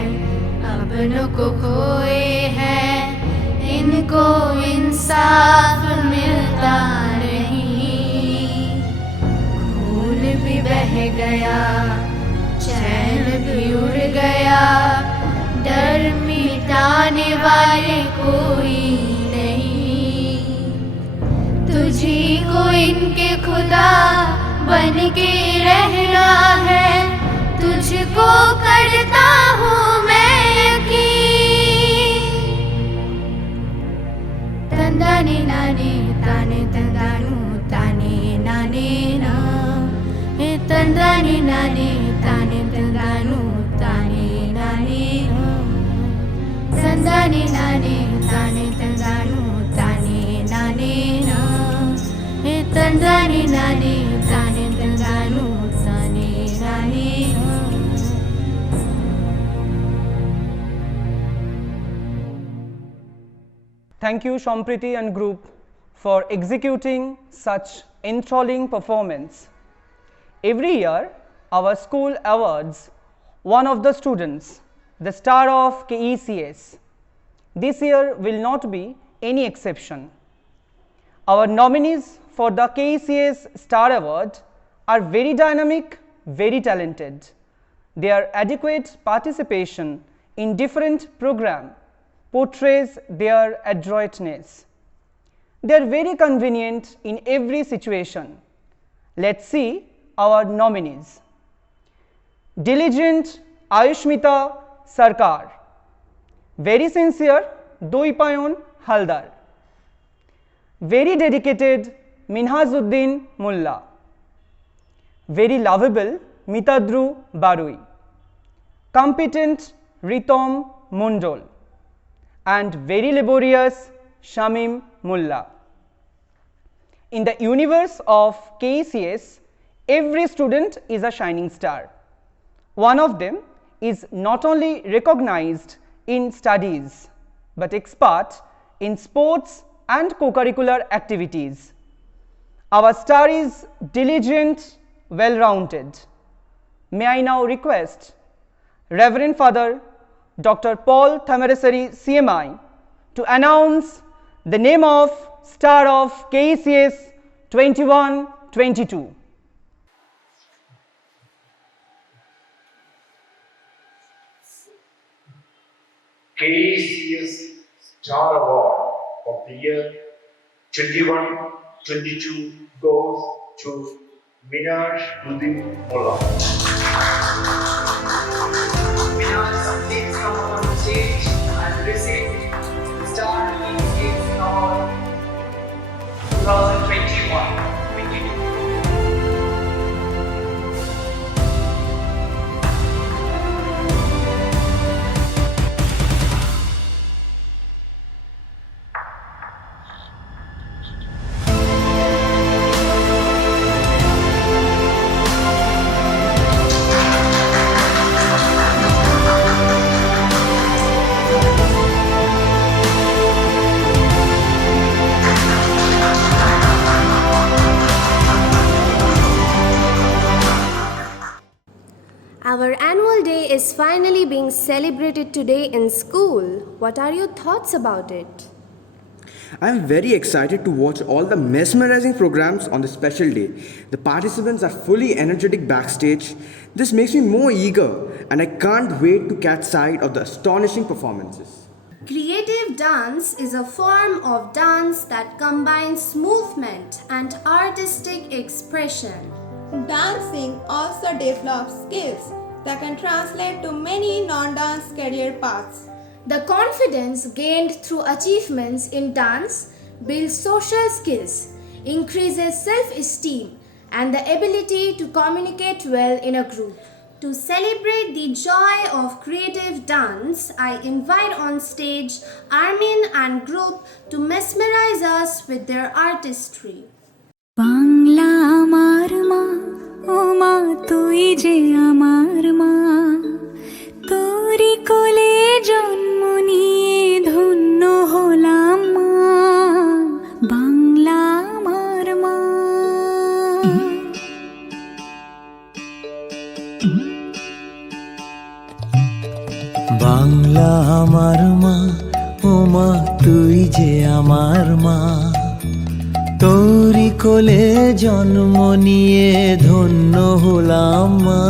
अपनों को खोए हैं, इनको इंसाफ मिलता नहीं। खून भी बह गया, चैन भी उड़ गया, डर मिटाने वाले कोई नहीं। तुझी को इनके खुदा बन के रहना है, तुझको करता हूँ मैं यकीन। तंदाने नाने ताने तंदानु ताने नाने ना, तंदाने नाने ताने तंदानु ताने नाने ना, तंदाने नाने ताने तंदानु ताने नाने ना, तंदाने नाने ताने तंदानु ताने नाने ना। Thank you, Shampriti and group, for executing such enthralling performance. Every year, our school awards one of the students, the star of KECS. This year will not be any exception. Our nominees for the KECS Star Award are very dynamic, very talented. Their adequate participation in different programs portrays their adroitness. They are very convenient in every situation. Let's see our nominees. Diligent Ayushmita Sarkar. Very sincere Doipayon Haldar. Very dedicated Minhazuddin Mulla. Very lovable Mitadru Barui. Competent Ritom Mundol. And very laborious Shamim Mulla. In the universe of KECS, every student is a shining star. One of them is not only recognized in studies, but expert in sports and co-curricular activities. Our star is diligent, well-rounded. May I now request Reverend Father Dr. Paul Thamarasari CMI to announce the name of Star of KECS 21-22. KECS Star Award of the year 21-22 goes to Minaj Uddin Mullah. Minaj, please come on the stage and receive the Star KECS Award 2021. Our annual day is finally being celebrated today in school. What are your thoughts about it? I am very excited to watch all the mesmerizing programs on this special day. The participants are fully energetic backstage. This makes me more eager, and I can't wait to catch sight of the astonishing performances. Creative dance is a form of dance that combines movement and artistic expression. Dancing also develops skills that can translate to many non-dance career paths. The confidence gained through achievements in dance builds social skills, increases self-esteem, and the ability to communicate well in a group. To celebrate the joy of creative dance, I invite on stage Armin and group to mesmerize us with their artistry. Bangla আমার মা ও মা তুই যে আমার মা তোরি কোলে জন্ম নিয়ে ধন্য হলাম মা বাংলা আমার মা বাংলা আমার মা ও মা তুই যে আমার মা তোরি কোলে জন্ম নিয়ে ধন্য হলাম মা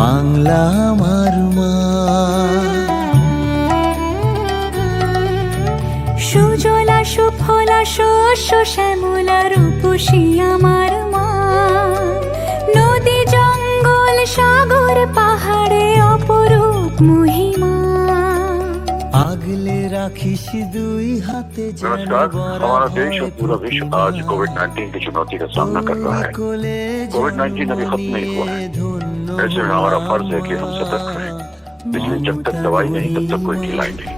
বাংলা আমার মা সুজলা সুফলা শস্য শ্যামলা রূপসী আমার মা নদী জঙ্গল সাগর পাহাড়ে অপরূপ মহিমা আগলে राखिस दुई हाथे नमस्कार, हमारा देश और पूरा विश्व आज कोविड-19 की चुनौती का सामना कर रहा है। कोविड-19 अभी खत्म नहीं हुआ है, ऐसे में हमारा फर्ज है कि हम सतर्क रहें। इसलिए जब तक दवाई नहीं तब तक कोई ढिलाई नहीं।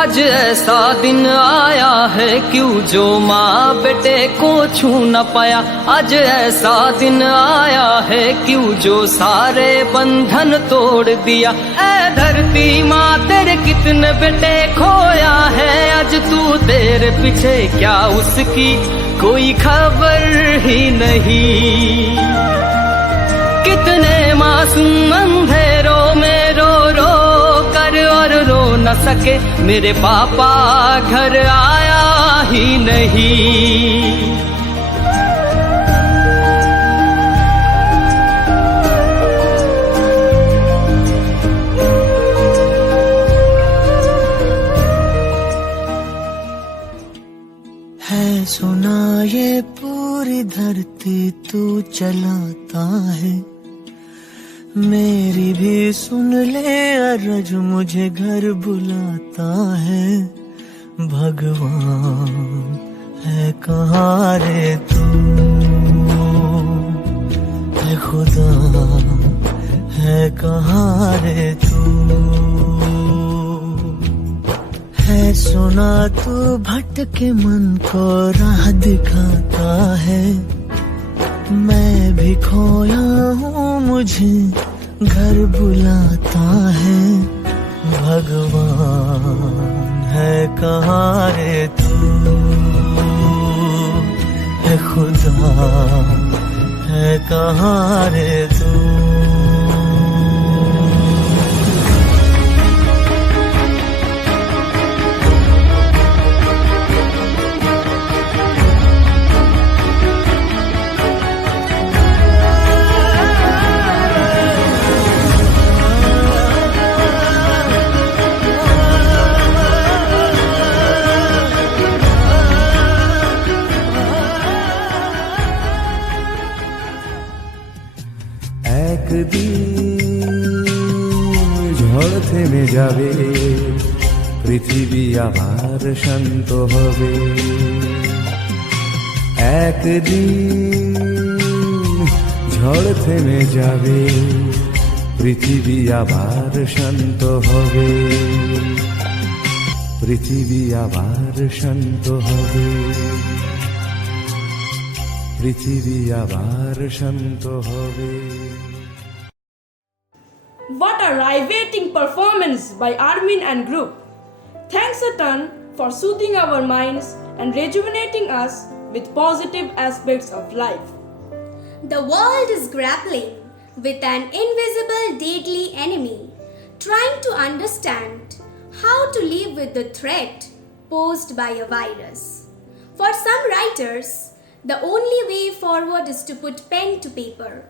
आज ऐसा दिन आया है क्यों जो माँ बेटे को छू न पाया। आज ऐसा दिन आया है क्यों जो सारे बंधन तोड़ दिया। ऐ धरती माँ तेरे कितने बेटे खोया है, आज तू तेरे पीछे क्या उसकी कोई खबर ही नहीं। कितने मासूम अंधेरों में रो रो कर और रो न सके, मेरे पापा घर आया ही नहीं। है सुना ये पूरी धरती तू चलाता है, मेरी भी सुन ले अरज मुझे घर बुलाता है। भगवान है कहाँ रे तू, है खुदा है कहाँ रे तू। है सुना तू भटके मन को राह दिखाता है, मैं भी खोया हूँ मुझे घर बुलाता है। भगवान है कहाँ रे तू, है खुदा है कहाँ रे तू। একদিন ঝড় থেমে যাবে, পৃথিবী আবার শান্ত হবে। একদিন ঝড় থেমে যাবে, পৃথিবী আবার শান্ত হবে। পৃথিবী আবার শান্ত হবে, পৃথিবী আবার শান্ত হবে। a riveting performance by Armin and group. Thanks a ton for soothing our minds and rejuvenating us with positive aspects of life. The world is grappling with an invisible deadly enemy, trying to understand how to live with the threat posed by a virus. For some writers, the only way forward is to put pen to paper,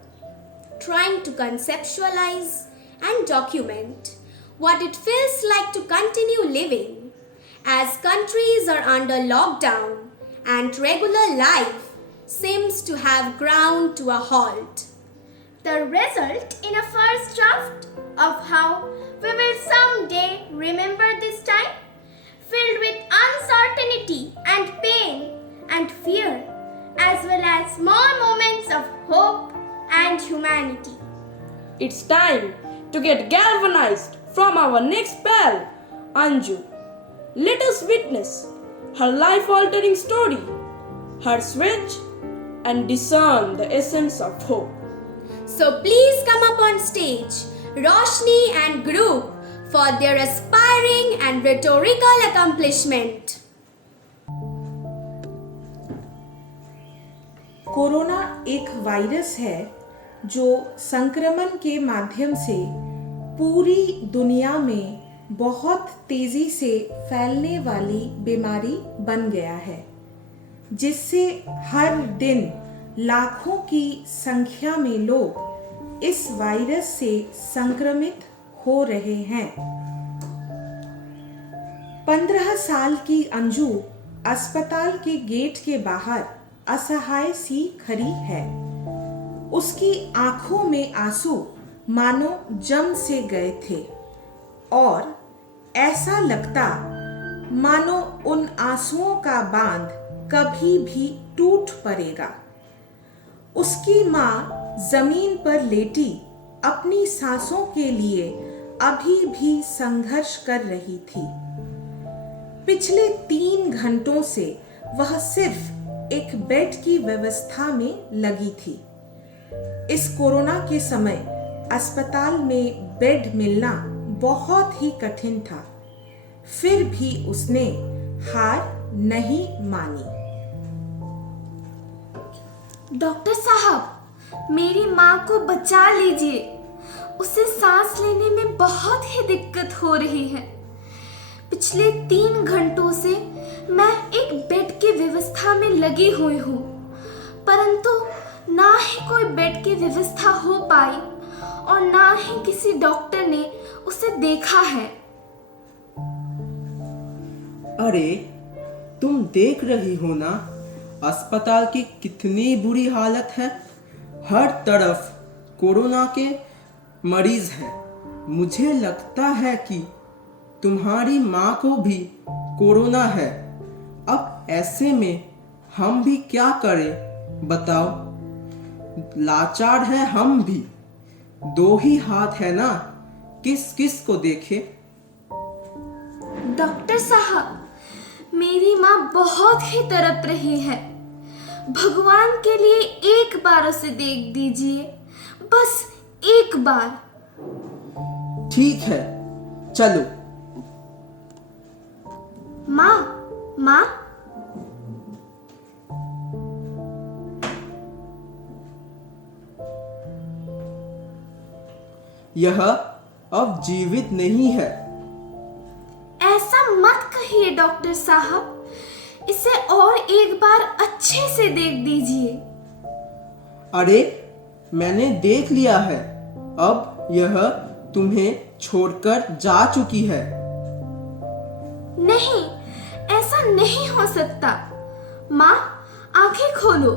trying to conceptualize and document what it feels like to continue living as countries are under lockdown and regular life seems to have ground to a halt. The result in a first draft of how we will someday remember this time, filled with uncertainty and pain and fear, as well as small moments of hope and humanity. It's time to get galvanized from our next pal, Anju. Let us witness her life-altering story, her switch, and discern the essence of hope. So please come up on stage, Roshni and group, for their aspiring and rhetorical accomplishment. Corona एक virus है जो संक्रमण के माध्यम से पूरी दुनिया में बहुत तेजी से फैलने वाली बीमारी बन गया है, जिससे हर दिन लाखों की संख्या में लोग इस वायरस से संक्रमित हो रहे हैं। 15 साल की अंजू अस्पताल के गेट के बाहर असहाय सी खड़ी है। उसकी आंखों में आंसू मानो जम से गए थे और ऐसा लगता मानो उन आंसुओं का बांध कभी भी टूट पड़ेगा। उसकी माँ जमीन पर लेटी अपनी सांसों के लिए अभी भी संघर्ष कर रही थी। पिछले 3 घंटों से वह सिर्फ एक बेड की व्यवस्था में लगी थी। इस कोरोना के समय अस्पताल में बेड मिलना बहुत ही कठिन था, फिर भी उसने हार नहीं मानी। डॉक्टर साहब, मेरी माँ को बचा लीजिए। उसे सांस लेने में बहुत ही दिक्कत हो रही है। पिछले 3 घंटों से मैं एक बेड की व्यवस्था में लगी हुई हूँ, परंतु ना ही कोई बेड की व्यवस्था हो पाई और ना ही किसी डॉक्टर ने उसे देखा है। अरे, तुम देख रही हो ना अस्पताल की कितनी बुरी हालत है। हर तरफ कोरोना के मरीज हैं। मुझे लगता है कि तुम्हारी माँ को भी कोरोना है। अब ऐसे में हम भी क्या करें बताओ? लाचार है हम भी। 2 ही हाथ है ना, किस किस को देखे? डॉक्टर साहब, मेरी माँ बहुत ही तड़प रही है। भगवान के लिए एक बार उसे देख दीजिए, बस एक बार। ठीक है, चलो। माँ, यह अब जीवित नहीं है। ऐसा मत कहिए डॉक्टर साहब, इसे और एक बार अच्छे से देख दीजिए। अरे, मैंने देख लिया है। अब यह तुम्हें छोड़कर जा चुकी है। नहीं, ऐसा नहीं हो सकता। माँ, आंखें खोलो,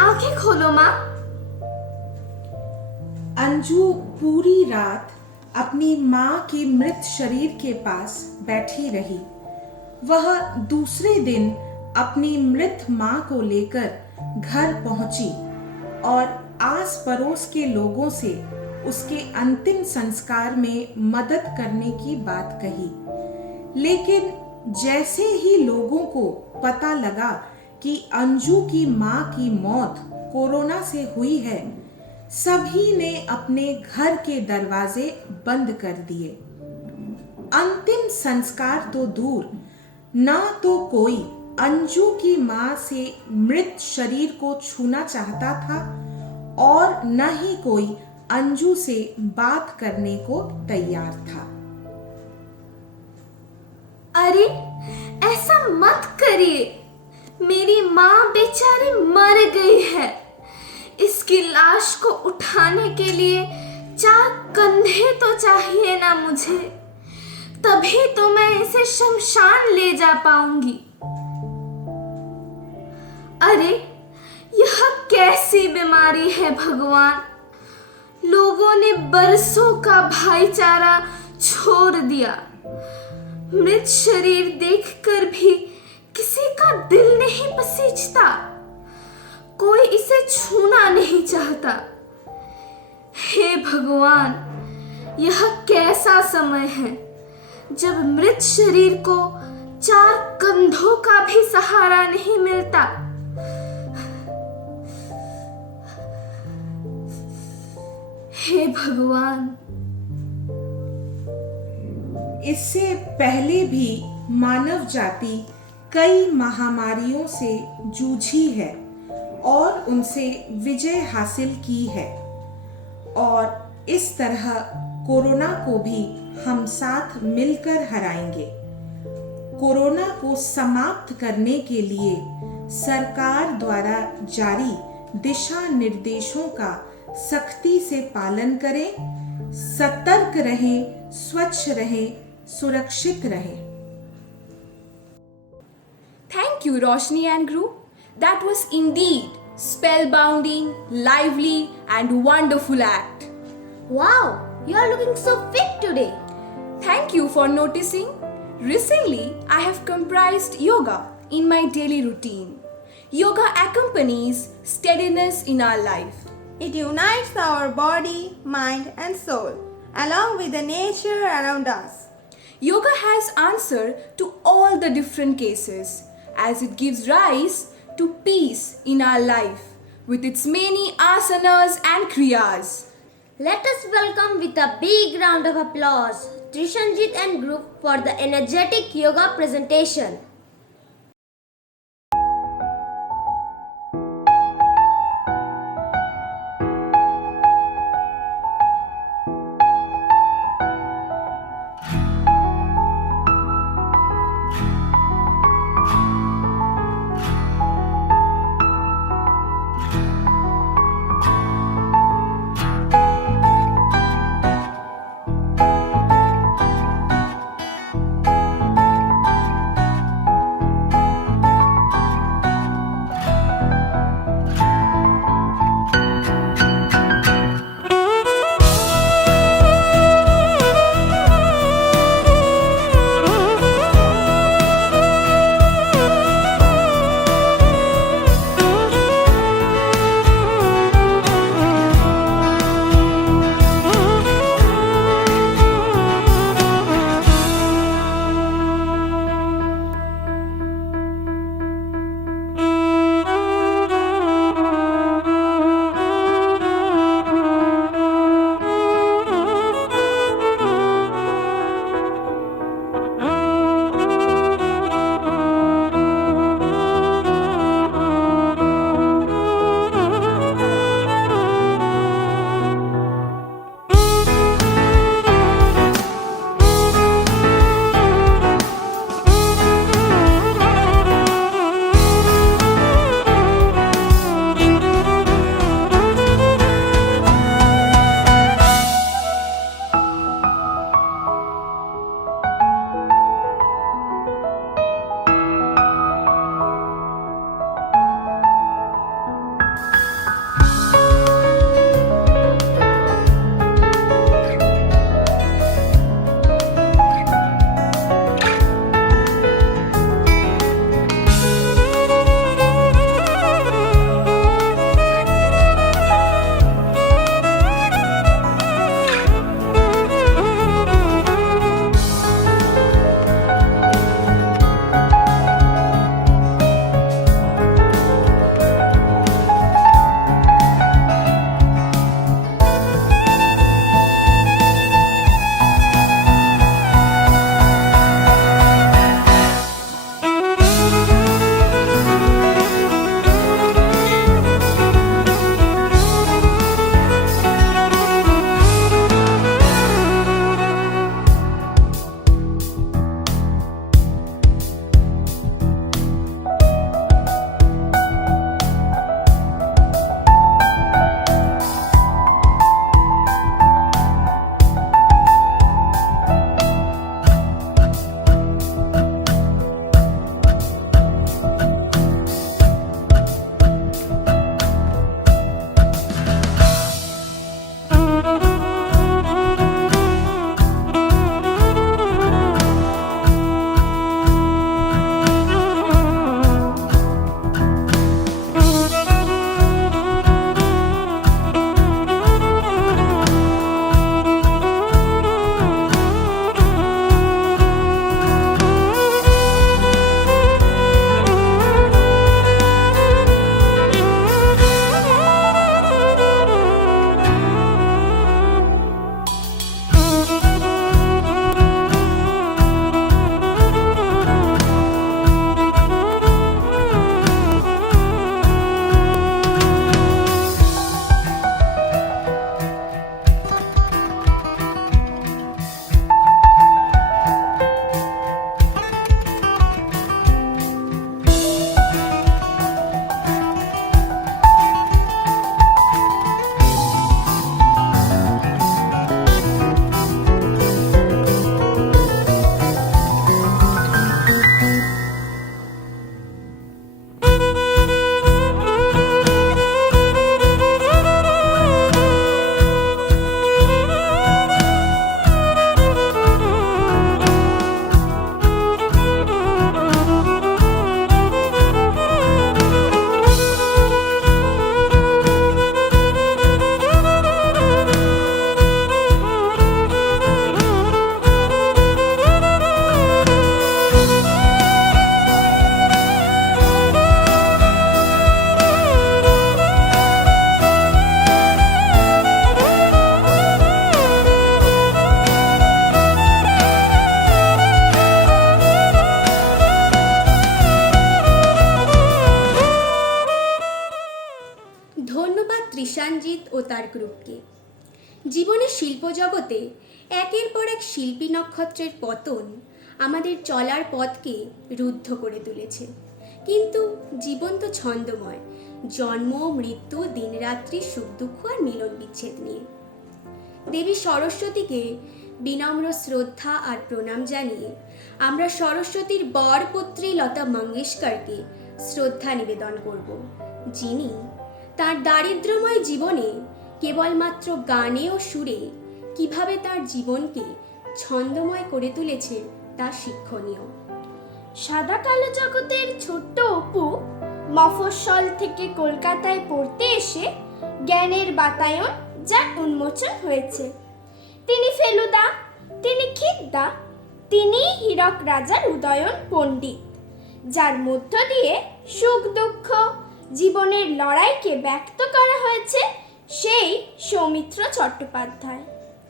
आंखें खोलो माँ। अंजू पूरी रात अपनी माँ के मृत शरीर के पास बैठी रही। वह दूसरे दिन अपनी मृत माँ को लेकर घर पहुंची और आस पड़ोस के लोगों से उसके अंतिम संस्कार में मदद करने की बात कही। लेकिन जैसे ही लोगों को पता लगा कि अंजू की माँ की मौत कोरोना से हुई है, सभी ने अपने घर के दरवाजे बंद कर दिए। अंतिम संस्कार तो दूर, ना तो कोई अंजू की मां से मृत शरीर को छूना चाहता था और न ही कोई अंजू से बात करने को तैयार था। अरे ऐसा मत करिए, मेरी माँ बेचारी मर गई है। इसकी लाश को उठाने के लिए 4 कंधे तो चाहिए ना मुझे, तभी तो मैं इसे शमशान ले जा पाऊंगी। अरे यह कैसी बीमारी है भगवान, लोगों ने बरसों का भाईचारा छोड़ दिया। मृत शरीर देखकर भी किसी का दिल नहीं पसीजता, कोई इसे छूना नहीं चाहता। हे भगवान, यह कैसा समय है जब मृत शरीर को 4 कंधों का भी सहारा नहीं मिलता। हे भगवान। इससे पहले भी मानव जाति कई महामारियों से जूझी है और उनसे विजय हासिल की है, और इस तरह कोरोना को भी हम साथ मिलकर हराएंगे। कोरोना को समाप्त करने के लिए सरकार द्वारा जारी दिशा निर्देशों का सख्ती से पालन करें, सतर्क रहें, स्वच्छ रहें, सुरक्षित रहें। Thank you, Roshni and group. That was indeed spellbounding, lively, and wonderful act. Wow, you are looking so fit today. Thank you for noticing. Recently, I have comprised yoga in my daily routine. Yoga accompanies steadiness in our life. It unites our body, mind, and soul, along with the nature around us. Yoga has answer to all the different cases, as it gives rise to peace in our life with its many asanas and kriyas. Let us welcome with a big round of applause Trishanjit and group for the energetic yoga presentation. তার গ্রুপকে। জীবনের শিল্প জগতে একের পর এক শিল্পী নক্ষত্রের পতন আমাদের চলার পথকে রুদ্ধ করে তুলেছে। কিন্তু জীবন তো ছন্দময়, জন্ম মৃত্যু দিনরাত্রি সুখ দুঃখ আর মিলন বিচ্ছেদ নিয়ে। দেবী সরস্বতীকে বিনম্র শ্রদ্ধা আর প্রণাম জানিয়ে আমরা সরস্বতীর বরপুত্রী লতা মঙ্গেশকরকে শ্রদ্ধা নিবেদন করব, যিনি তার দারিদ্র্যময় জীবনে কেবলমাত্র গানে ও সুরে কিভাবে তার জীবনকে ছন্দময় করে তুলেছে তা শিক্ষণীয়। সাদা কালো জগতের ছোট্ট অপু মফস্বল থেকে কলকাতায় পড়তে এসে জ্ঞানের বাতায়ন যার উন্মোচন হয়েছে। তিনি ফেলুদা, তিনি খিদ্দা, তিনি হীরক রাজার উদয়ন পণ্ডিত, যার মধ্য দিয়ে সুখ দুঃখ জীবনের লড়াইকে ব্যক্ত করা হয়েছে সেই সৌমিত্র চট্টোপাধ্যায়।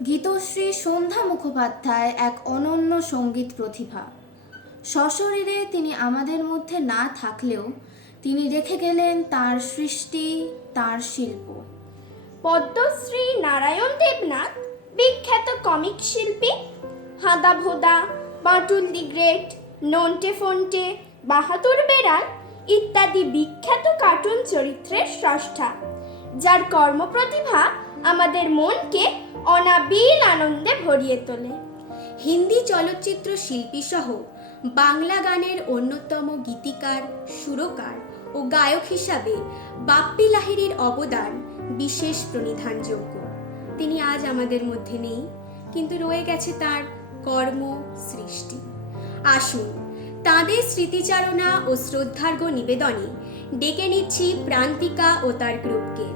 গীতশ্রী সন্ধ্যা মুখোপাধ্যায় এক অনন্য সঙ্গীত প্রতিভা। সশরীরে তিনি আমাদের মধ্যে না থাকলেও তিনি রেখে গেলেন তার সৃষ্টি, তার শিল্প। পদ্মশ্রী নারায়ণ দেবনাথ বিখ্যাত কমিক শিল্পী। হাদা ভোদা, বাঁটুল দি গ্রেট, নন্টে ফন্টে, বাহাদুর বেড়াল ইত্যাদি বিখ্যাত কার্টুন চরিত্রের স্রষ্টা, যার কর্মপ্রতিভা আমাদের মনকে অনাবিল আনন্দে ভরিয়ে তোলে। হিন্দি চলচ্চিত্র শিল্পী সহ বাংলা গানের অন্যতম গীতিকার, সুরকার ও গায়ক হিসাবে বাপ্পি লাহিড়ীর অবদান বিশেষ প্রণিধানযোগ্য। তিনি আজ আমাদের মধ্যে নেই, কিন্তু রয়ে গেছে তার কর্ম, সৃষ্টি। আসুন তাঁদের স্মৃতিচারণা ও শ্রদ্ধার্ঘ্য নিবেদনে ডেকে নিচ্ছি প্রান্তিকা ও তার গ্রুপকে।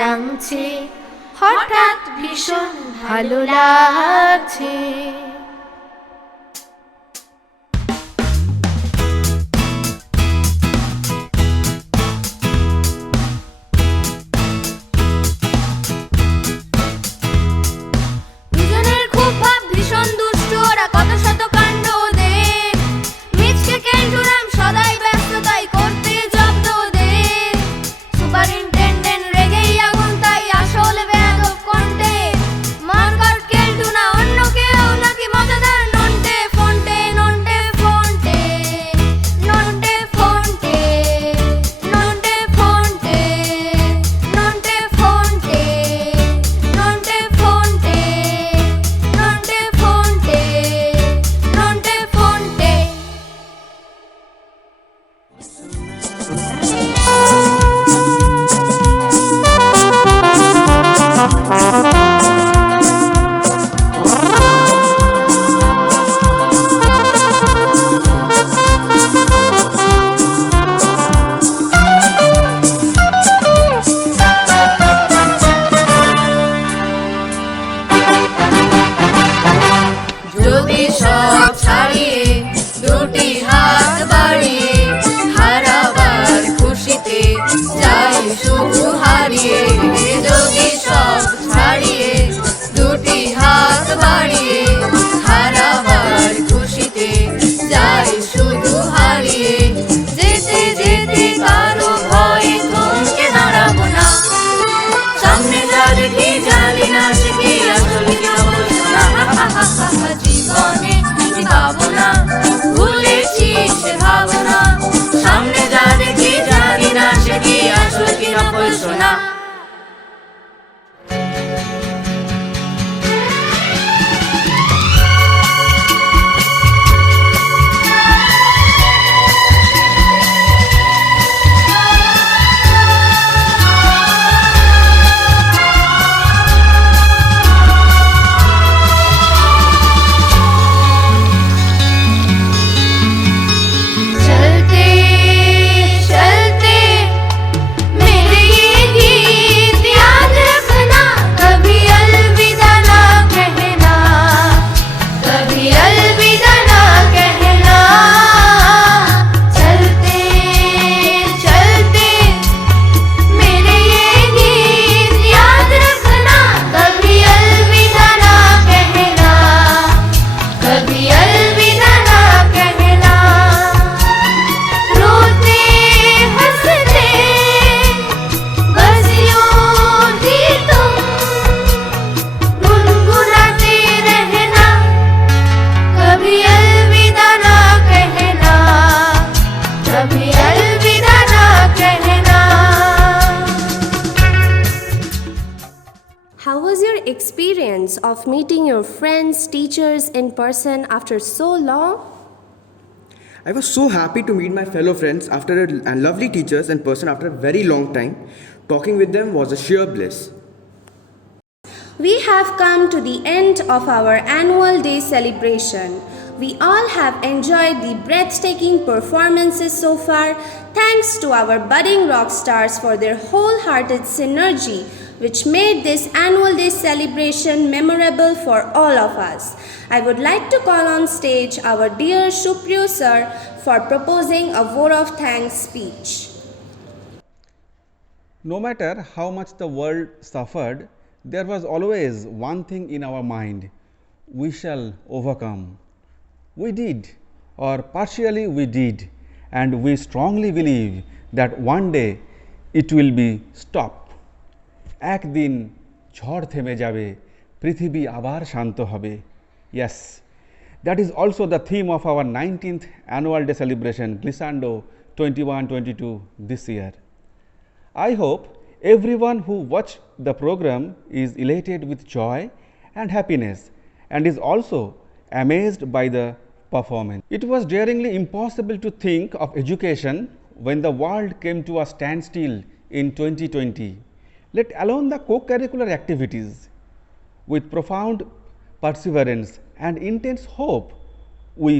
রাঙছে, হঠাৎ ভীষণ ভালো লাগছে। দুজনের খুব ভাব, ভীষণ দুষ্ট ওরা, কত শত কাণ্ড ওদের। মিচকে কেন্টুরাম সদাই ব্যস্ত, তাই করতে জব্দ ওদের। সুপারিনটেন্ডেন্ট রেগেই আগুন, তাই আসলে বেয়াদব কণ্ঠে। মার্কার কেলটু না অন্য কেউ, নাকি মজাদার নন্টে ফন্টে। নন্টে ফন্টে, নন্টে ফন্টে, নন্টে ফন্টে, নন্টে ফন্টে। যোগী সব ছাড়িয়ে দুটি হাত বাড়িয়ে হারাবার খুশিতে যাই শুধু হারিয়ে যোগী সব ছাড়িয়ে দুটি হাত বাড়িয়ে হারাবার খুশিতে যাই শুধু হারিয়ে যেতে যেতে কারো ভয়ে থমকে দাঁড়াবো না সামনে যা দেখি জানি না সে কি আসল কি বলছো না জীবনে পাবো না ভুলেছি সে ভাবনা সামনে যা দেখি জানি না সে কি আসল কি বলছো না चलते चलते मेरे ये गीत याद रखना कभी अलविदा ना कहना कभी अलविदा ना कहना चलते चलते मेरे ये गीत याद रखना कभी अलविदा ना कहना कभी अलविदा ना कहना रोते हंसते बस यूं ही तुम गुनगुनाते रहना कभी अलविदा ना कहना कभी अलविदा ना कहना How was your experience of meeting your friends, teachers in person after so long? I was so happy to meet my fellow friends and lovely teachers in person after a very long time. Talking with them was a sheer bliss. We have come to the end of our annual day celebration. We all have enjoyed the breathtaking performances so far. Thanks to our budding rock stars for their wholehearted synergy, which made this annual day celebration memorable for all of us. I would like to call on stage our dear Supriyo sir for proposing a vote of thanks speech. No matter how much the world suffered, there was always one thing in our mind: we shall overcome. We did, or partially we did, and we strongly believe that one day it will be stopped. একদিন ঝড় থেমে যাবে, পৃথিবী আবার শান্ত হবে. Yes, that is also the theme of our 19th annual day celebration, Glissando 21-22 this year. I hope everyone who watched the program is elated with joy and happiness and is also amazed by the performance. It was daringly impossible to think of education when the world came to a standstill in 2020, let alone the co-curricular activities. With profound perseverance and intense hope, we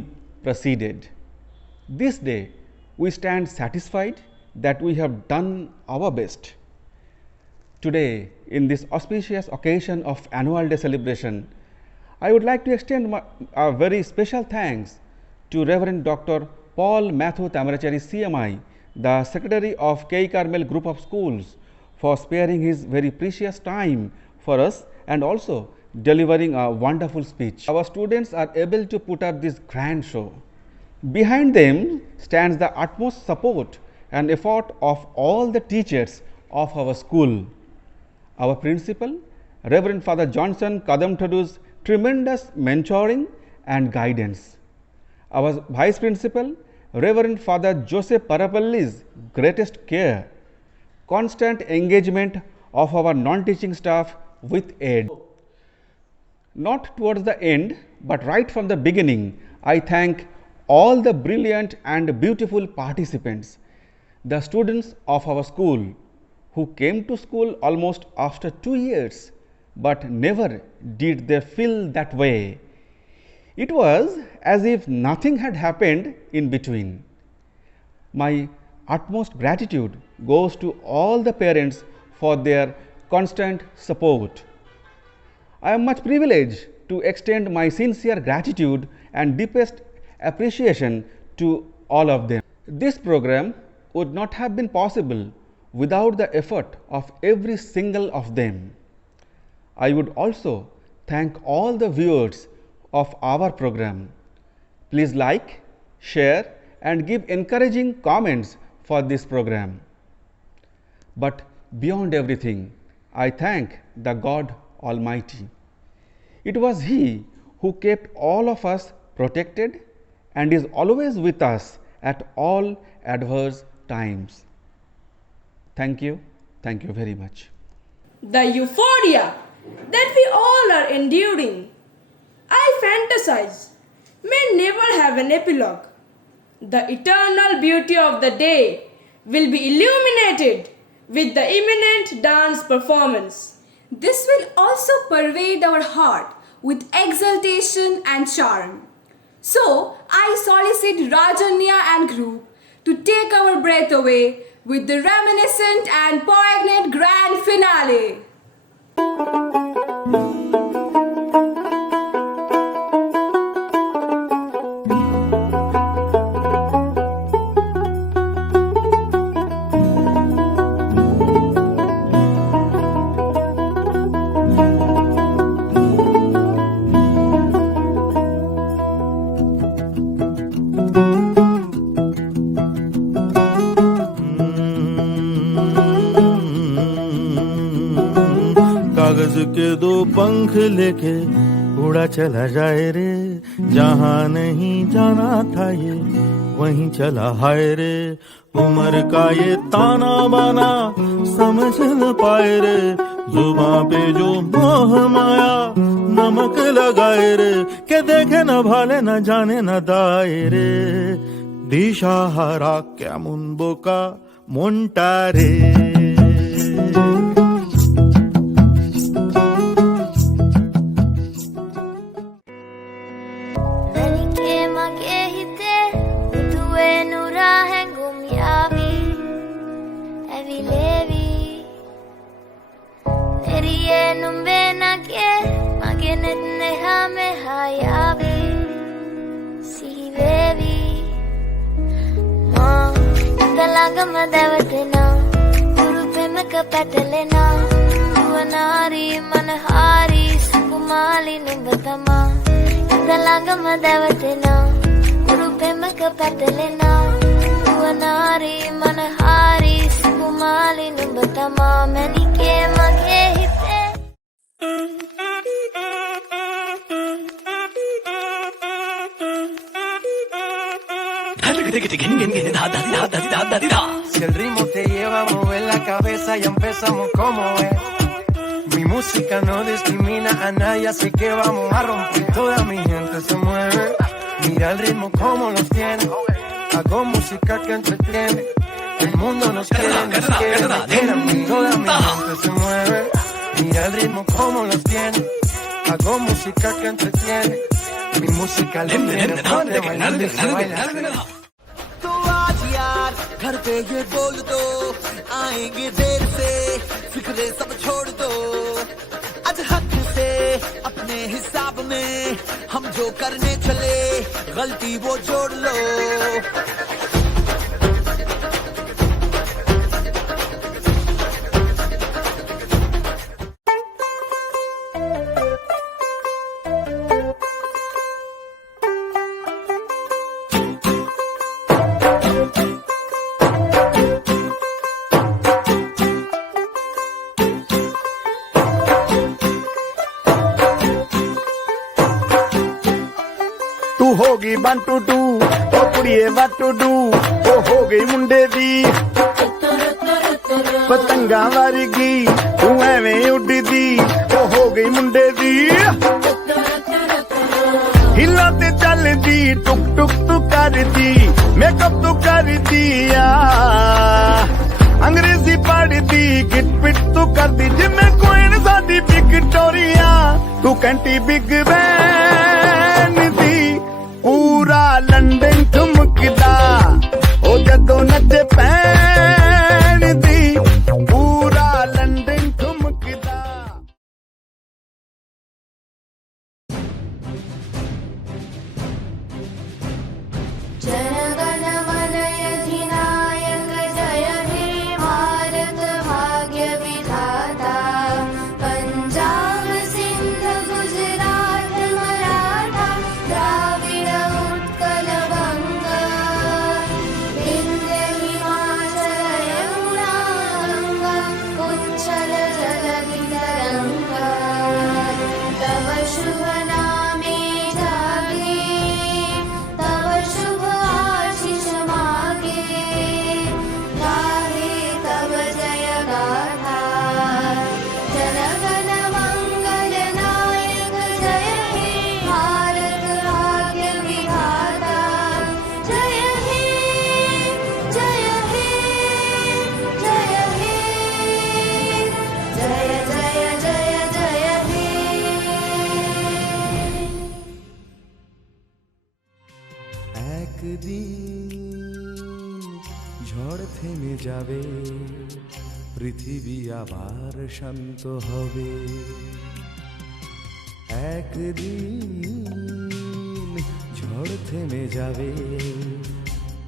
proceeded. This day, we stand satisfied that we have done our best. Today, in this auspicious occasion of annual day celebration, I would like to extend a very special thanks to Reverend Dr. Paul Matthew Tamarachari CMI, the Secretary of K. Carmel Group of Schools, for sparing his very precious time for us and also delivering a wonderful speech. Our students are able to put up this grand show. Behind them stands the utmost support and effort of all the teachers of our school. Our principal, Reverend Father Johnson Kadamtadu's tremendous mentoring and guidance. Our vice principal, Reverend Father Joseph Parapalli's greatest care, constant engagement of our non-teaching staff with aid. Not towards the end, but right from the beginning, I thank all the brilliant and beautiful participants, the students of our school who came to school almost after 2 years, but never did they feel that way. It was as if nothing had happened in between. My utmost gratitude goes to all the parents for their constant support. I am much privileged to extend my sincere gratitude and deepest appreciation to all of them. This program would not have been possible without the effort of every single of them. I would also thank all the viewers of our program. Please like, share and give encouraging comments for this program. But beyond everything, I thank the God Almighty. It was He who kept all of us protected and is always with us at all adverse times. Thank you very much. The euphoria that we all are enduring, I fantasize, may never have an epilogue. The eternal beauty of the day will be illuminated with the imminent dance performance. This will also pervade our heart with exultation and charm. So, I solicit Rajanya and group to take our breath away with the reminiscent and poignant grand finale. कागज के दो पंख लेके उड़ा चला जाए रे, जहाँ नहीं जाना था ये वहीं चला हाय रे। उम्र का ये ताना बाना समझ न पाए रे, जुबां पे जो मोह माया नमक लगाए रे, के देखे न भाले न जाने न दाए रे। दिशाहारा क्या मुनबो का मुंटा रे। Gama devatina, Guru Pemaka Petalena, Duanari Manahari, Sukumali Nimbatama, Indalagama devatina, Guru Pemaka Petalena, Duanari Manahari, Sukumali Nimbatama, Many came again. Si el ritmo te lleva a mover la cabeza, ya empezamos como es. Mi música no discrimina a nadie, así que vamos a romper. Toda mi gente se mueve, mira el ritmo como los tiene. Hago música que entretiene, el mundo nos quiere, mira, toda mi gente se mueve, mira el ritmo como los tiene. Hago música que entretiene, mi música le tiene, pone bailando y se baila. तो आज यार घर पे ये बोल दो, आएंगे देर से, फिक्रे सब छोड़ दो। आज हक से अपने हिसाब में हम जो करने चले, गलती वो जोड़ लो। होगी 1 to 2 O कुड़िए what to do, ओ हो गई मुंडे दी पतंगा वारगी, तू एवें उड़दी, ओ हो गई मुंडे दी। हिला ते चलदी, टुक टुक तू करदी, मेकअप तू कर दिया, अंग्रेजी पढ़दी, गिट पिट तू करदी, जिमें कोइन साडी विक्टोरिया, तू कंटी बिग बैन दी, पूरा लंदन ठुमकदा, ओ जदों नचे पैन दी, पूरा लंदन ठुमकदा। একদিন ঝড় থেমে যাবে, পৃথিবী আবার শান্ত হবে। একদিন ঝড় থেমে যাবে,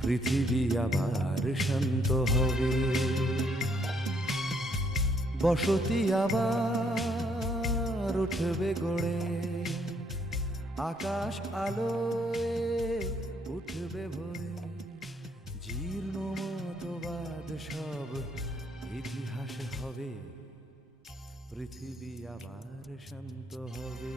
পৃথিবী আবার শান্ত হবে। বসতি আবার উঠবে গড়ে, আকাশ আলোয় উঠবে ভরে। জীর্ণ মতবাদ সব ইতিহাস হবে, পৃথিবী আবার শান্ত হবে।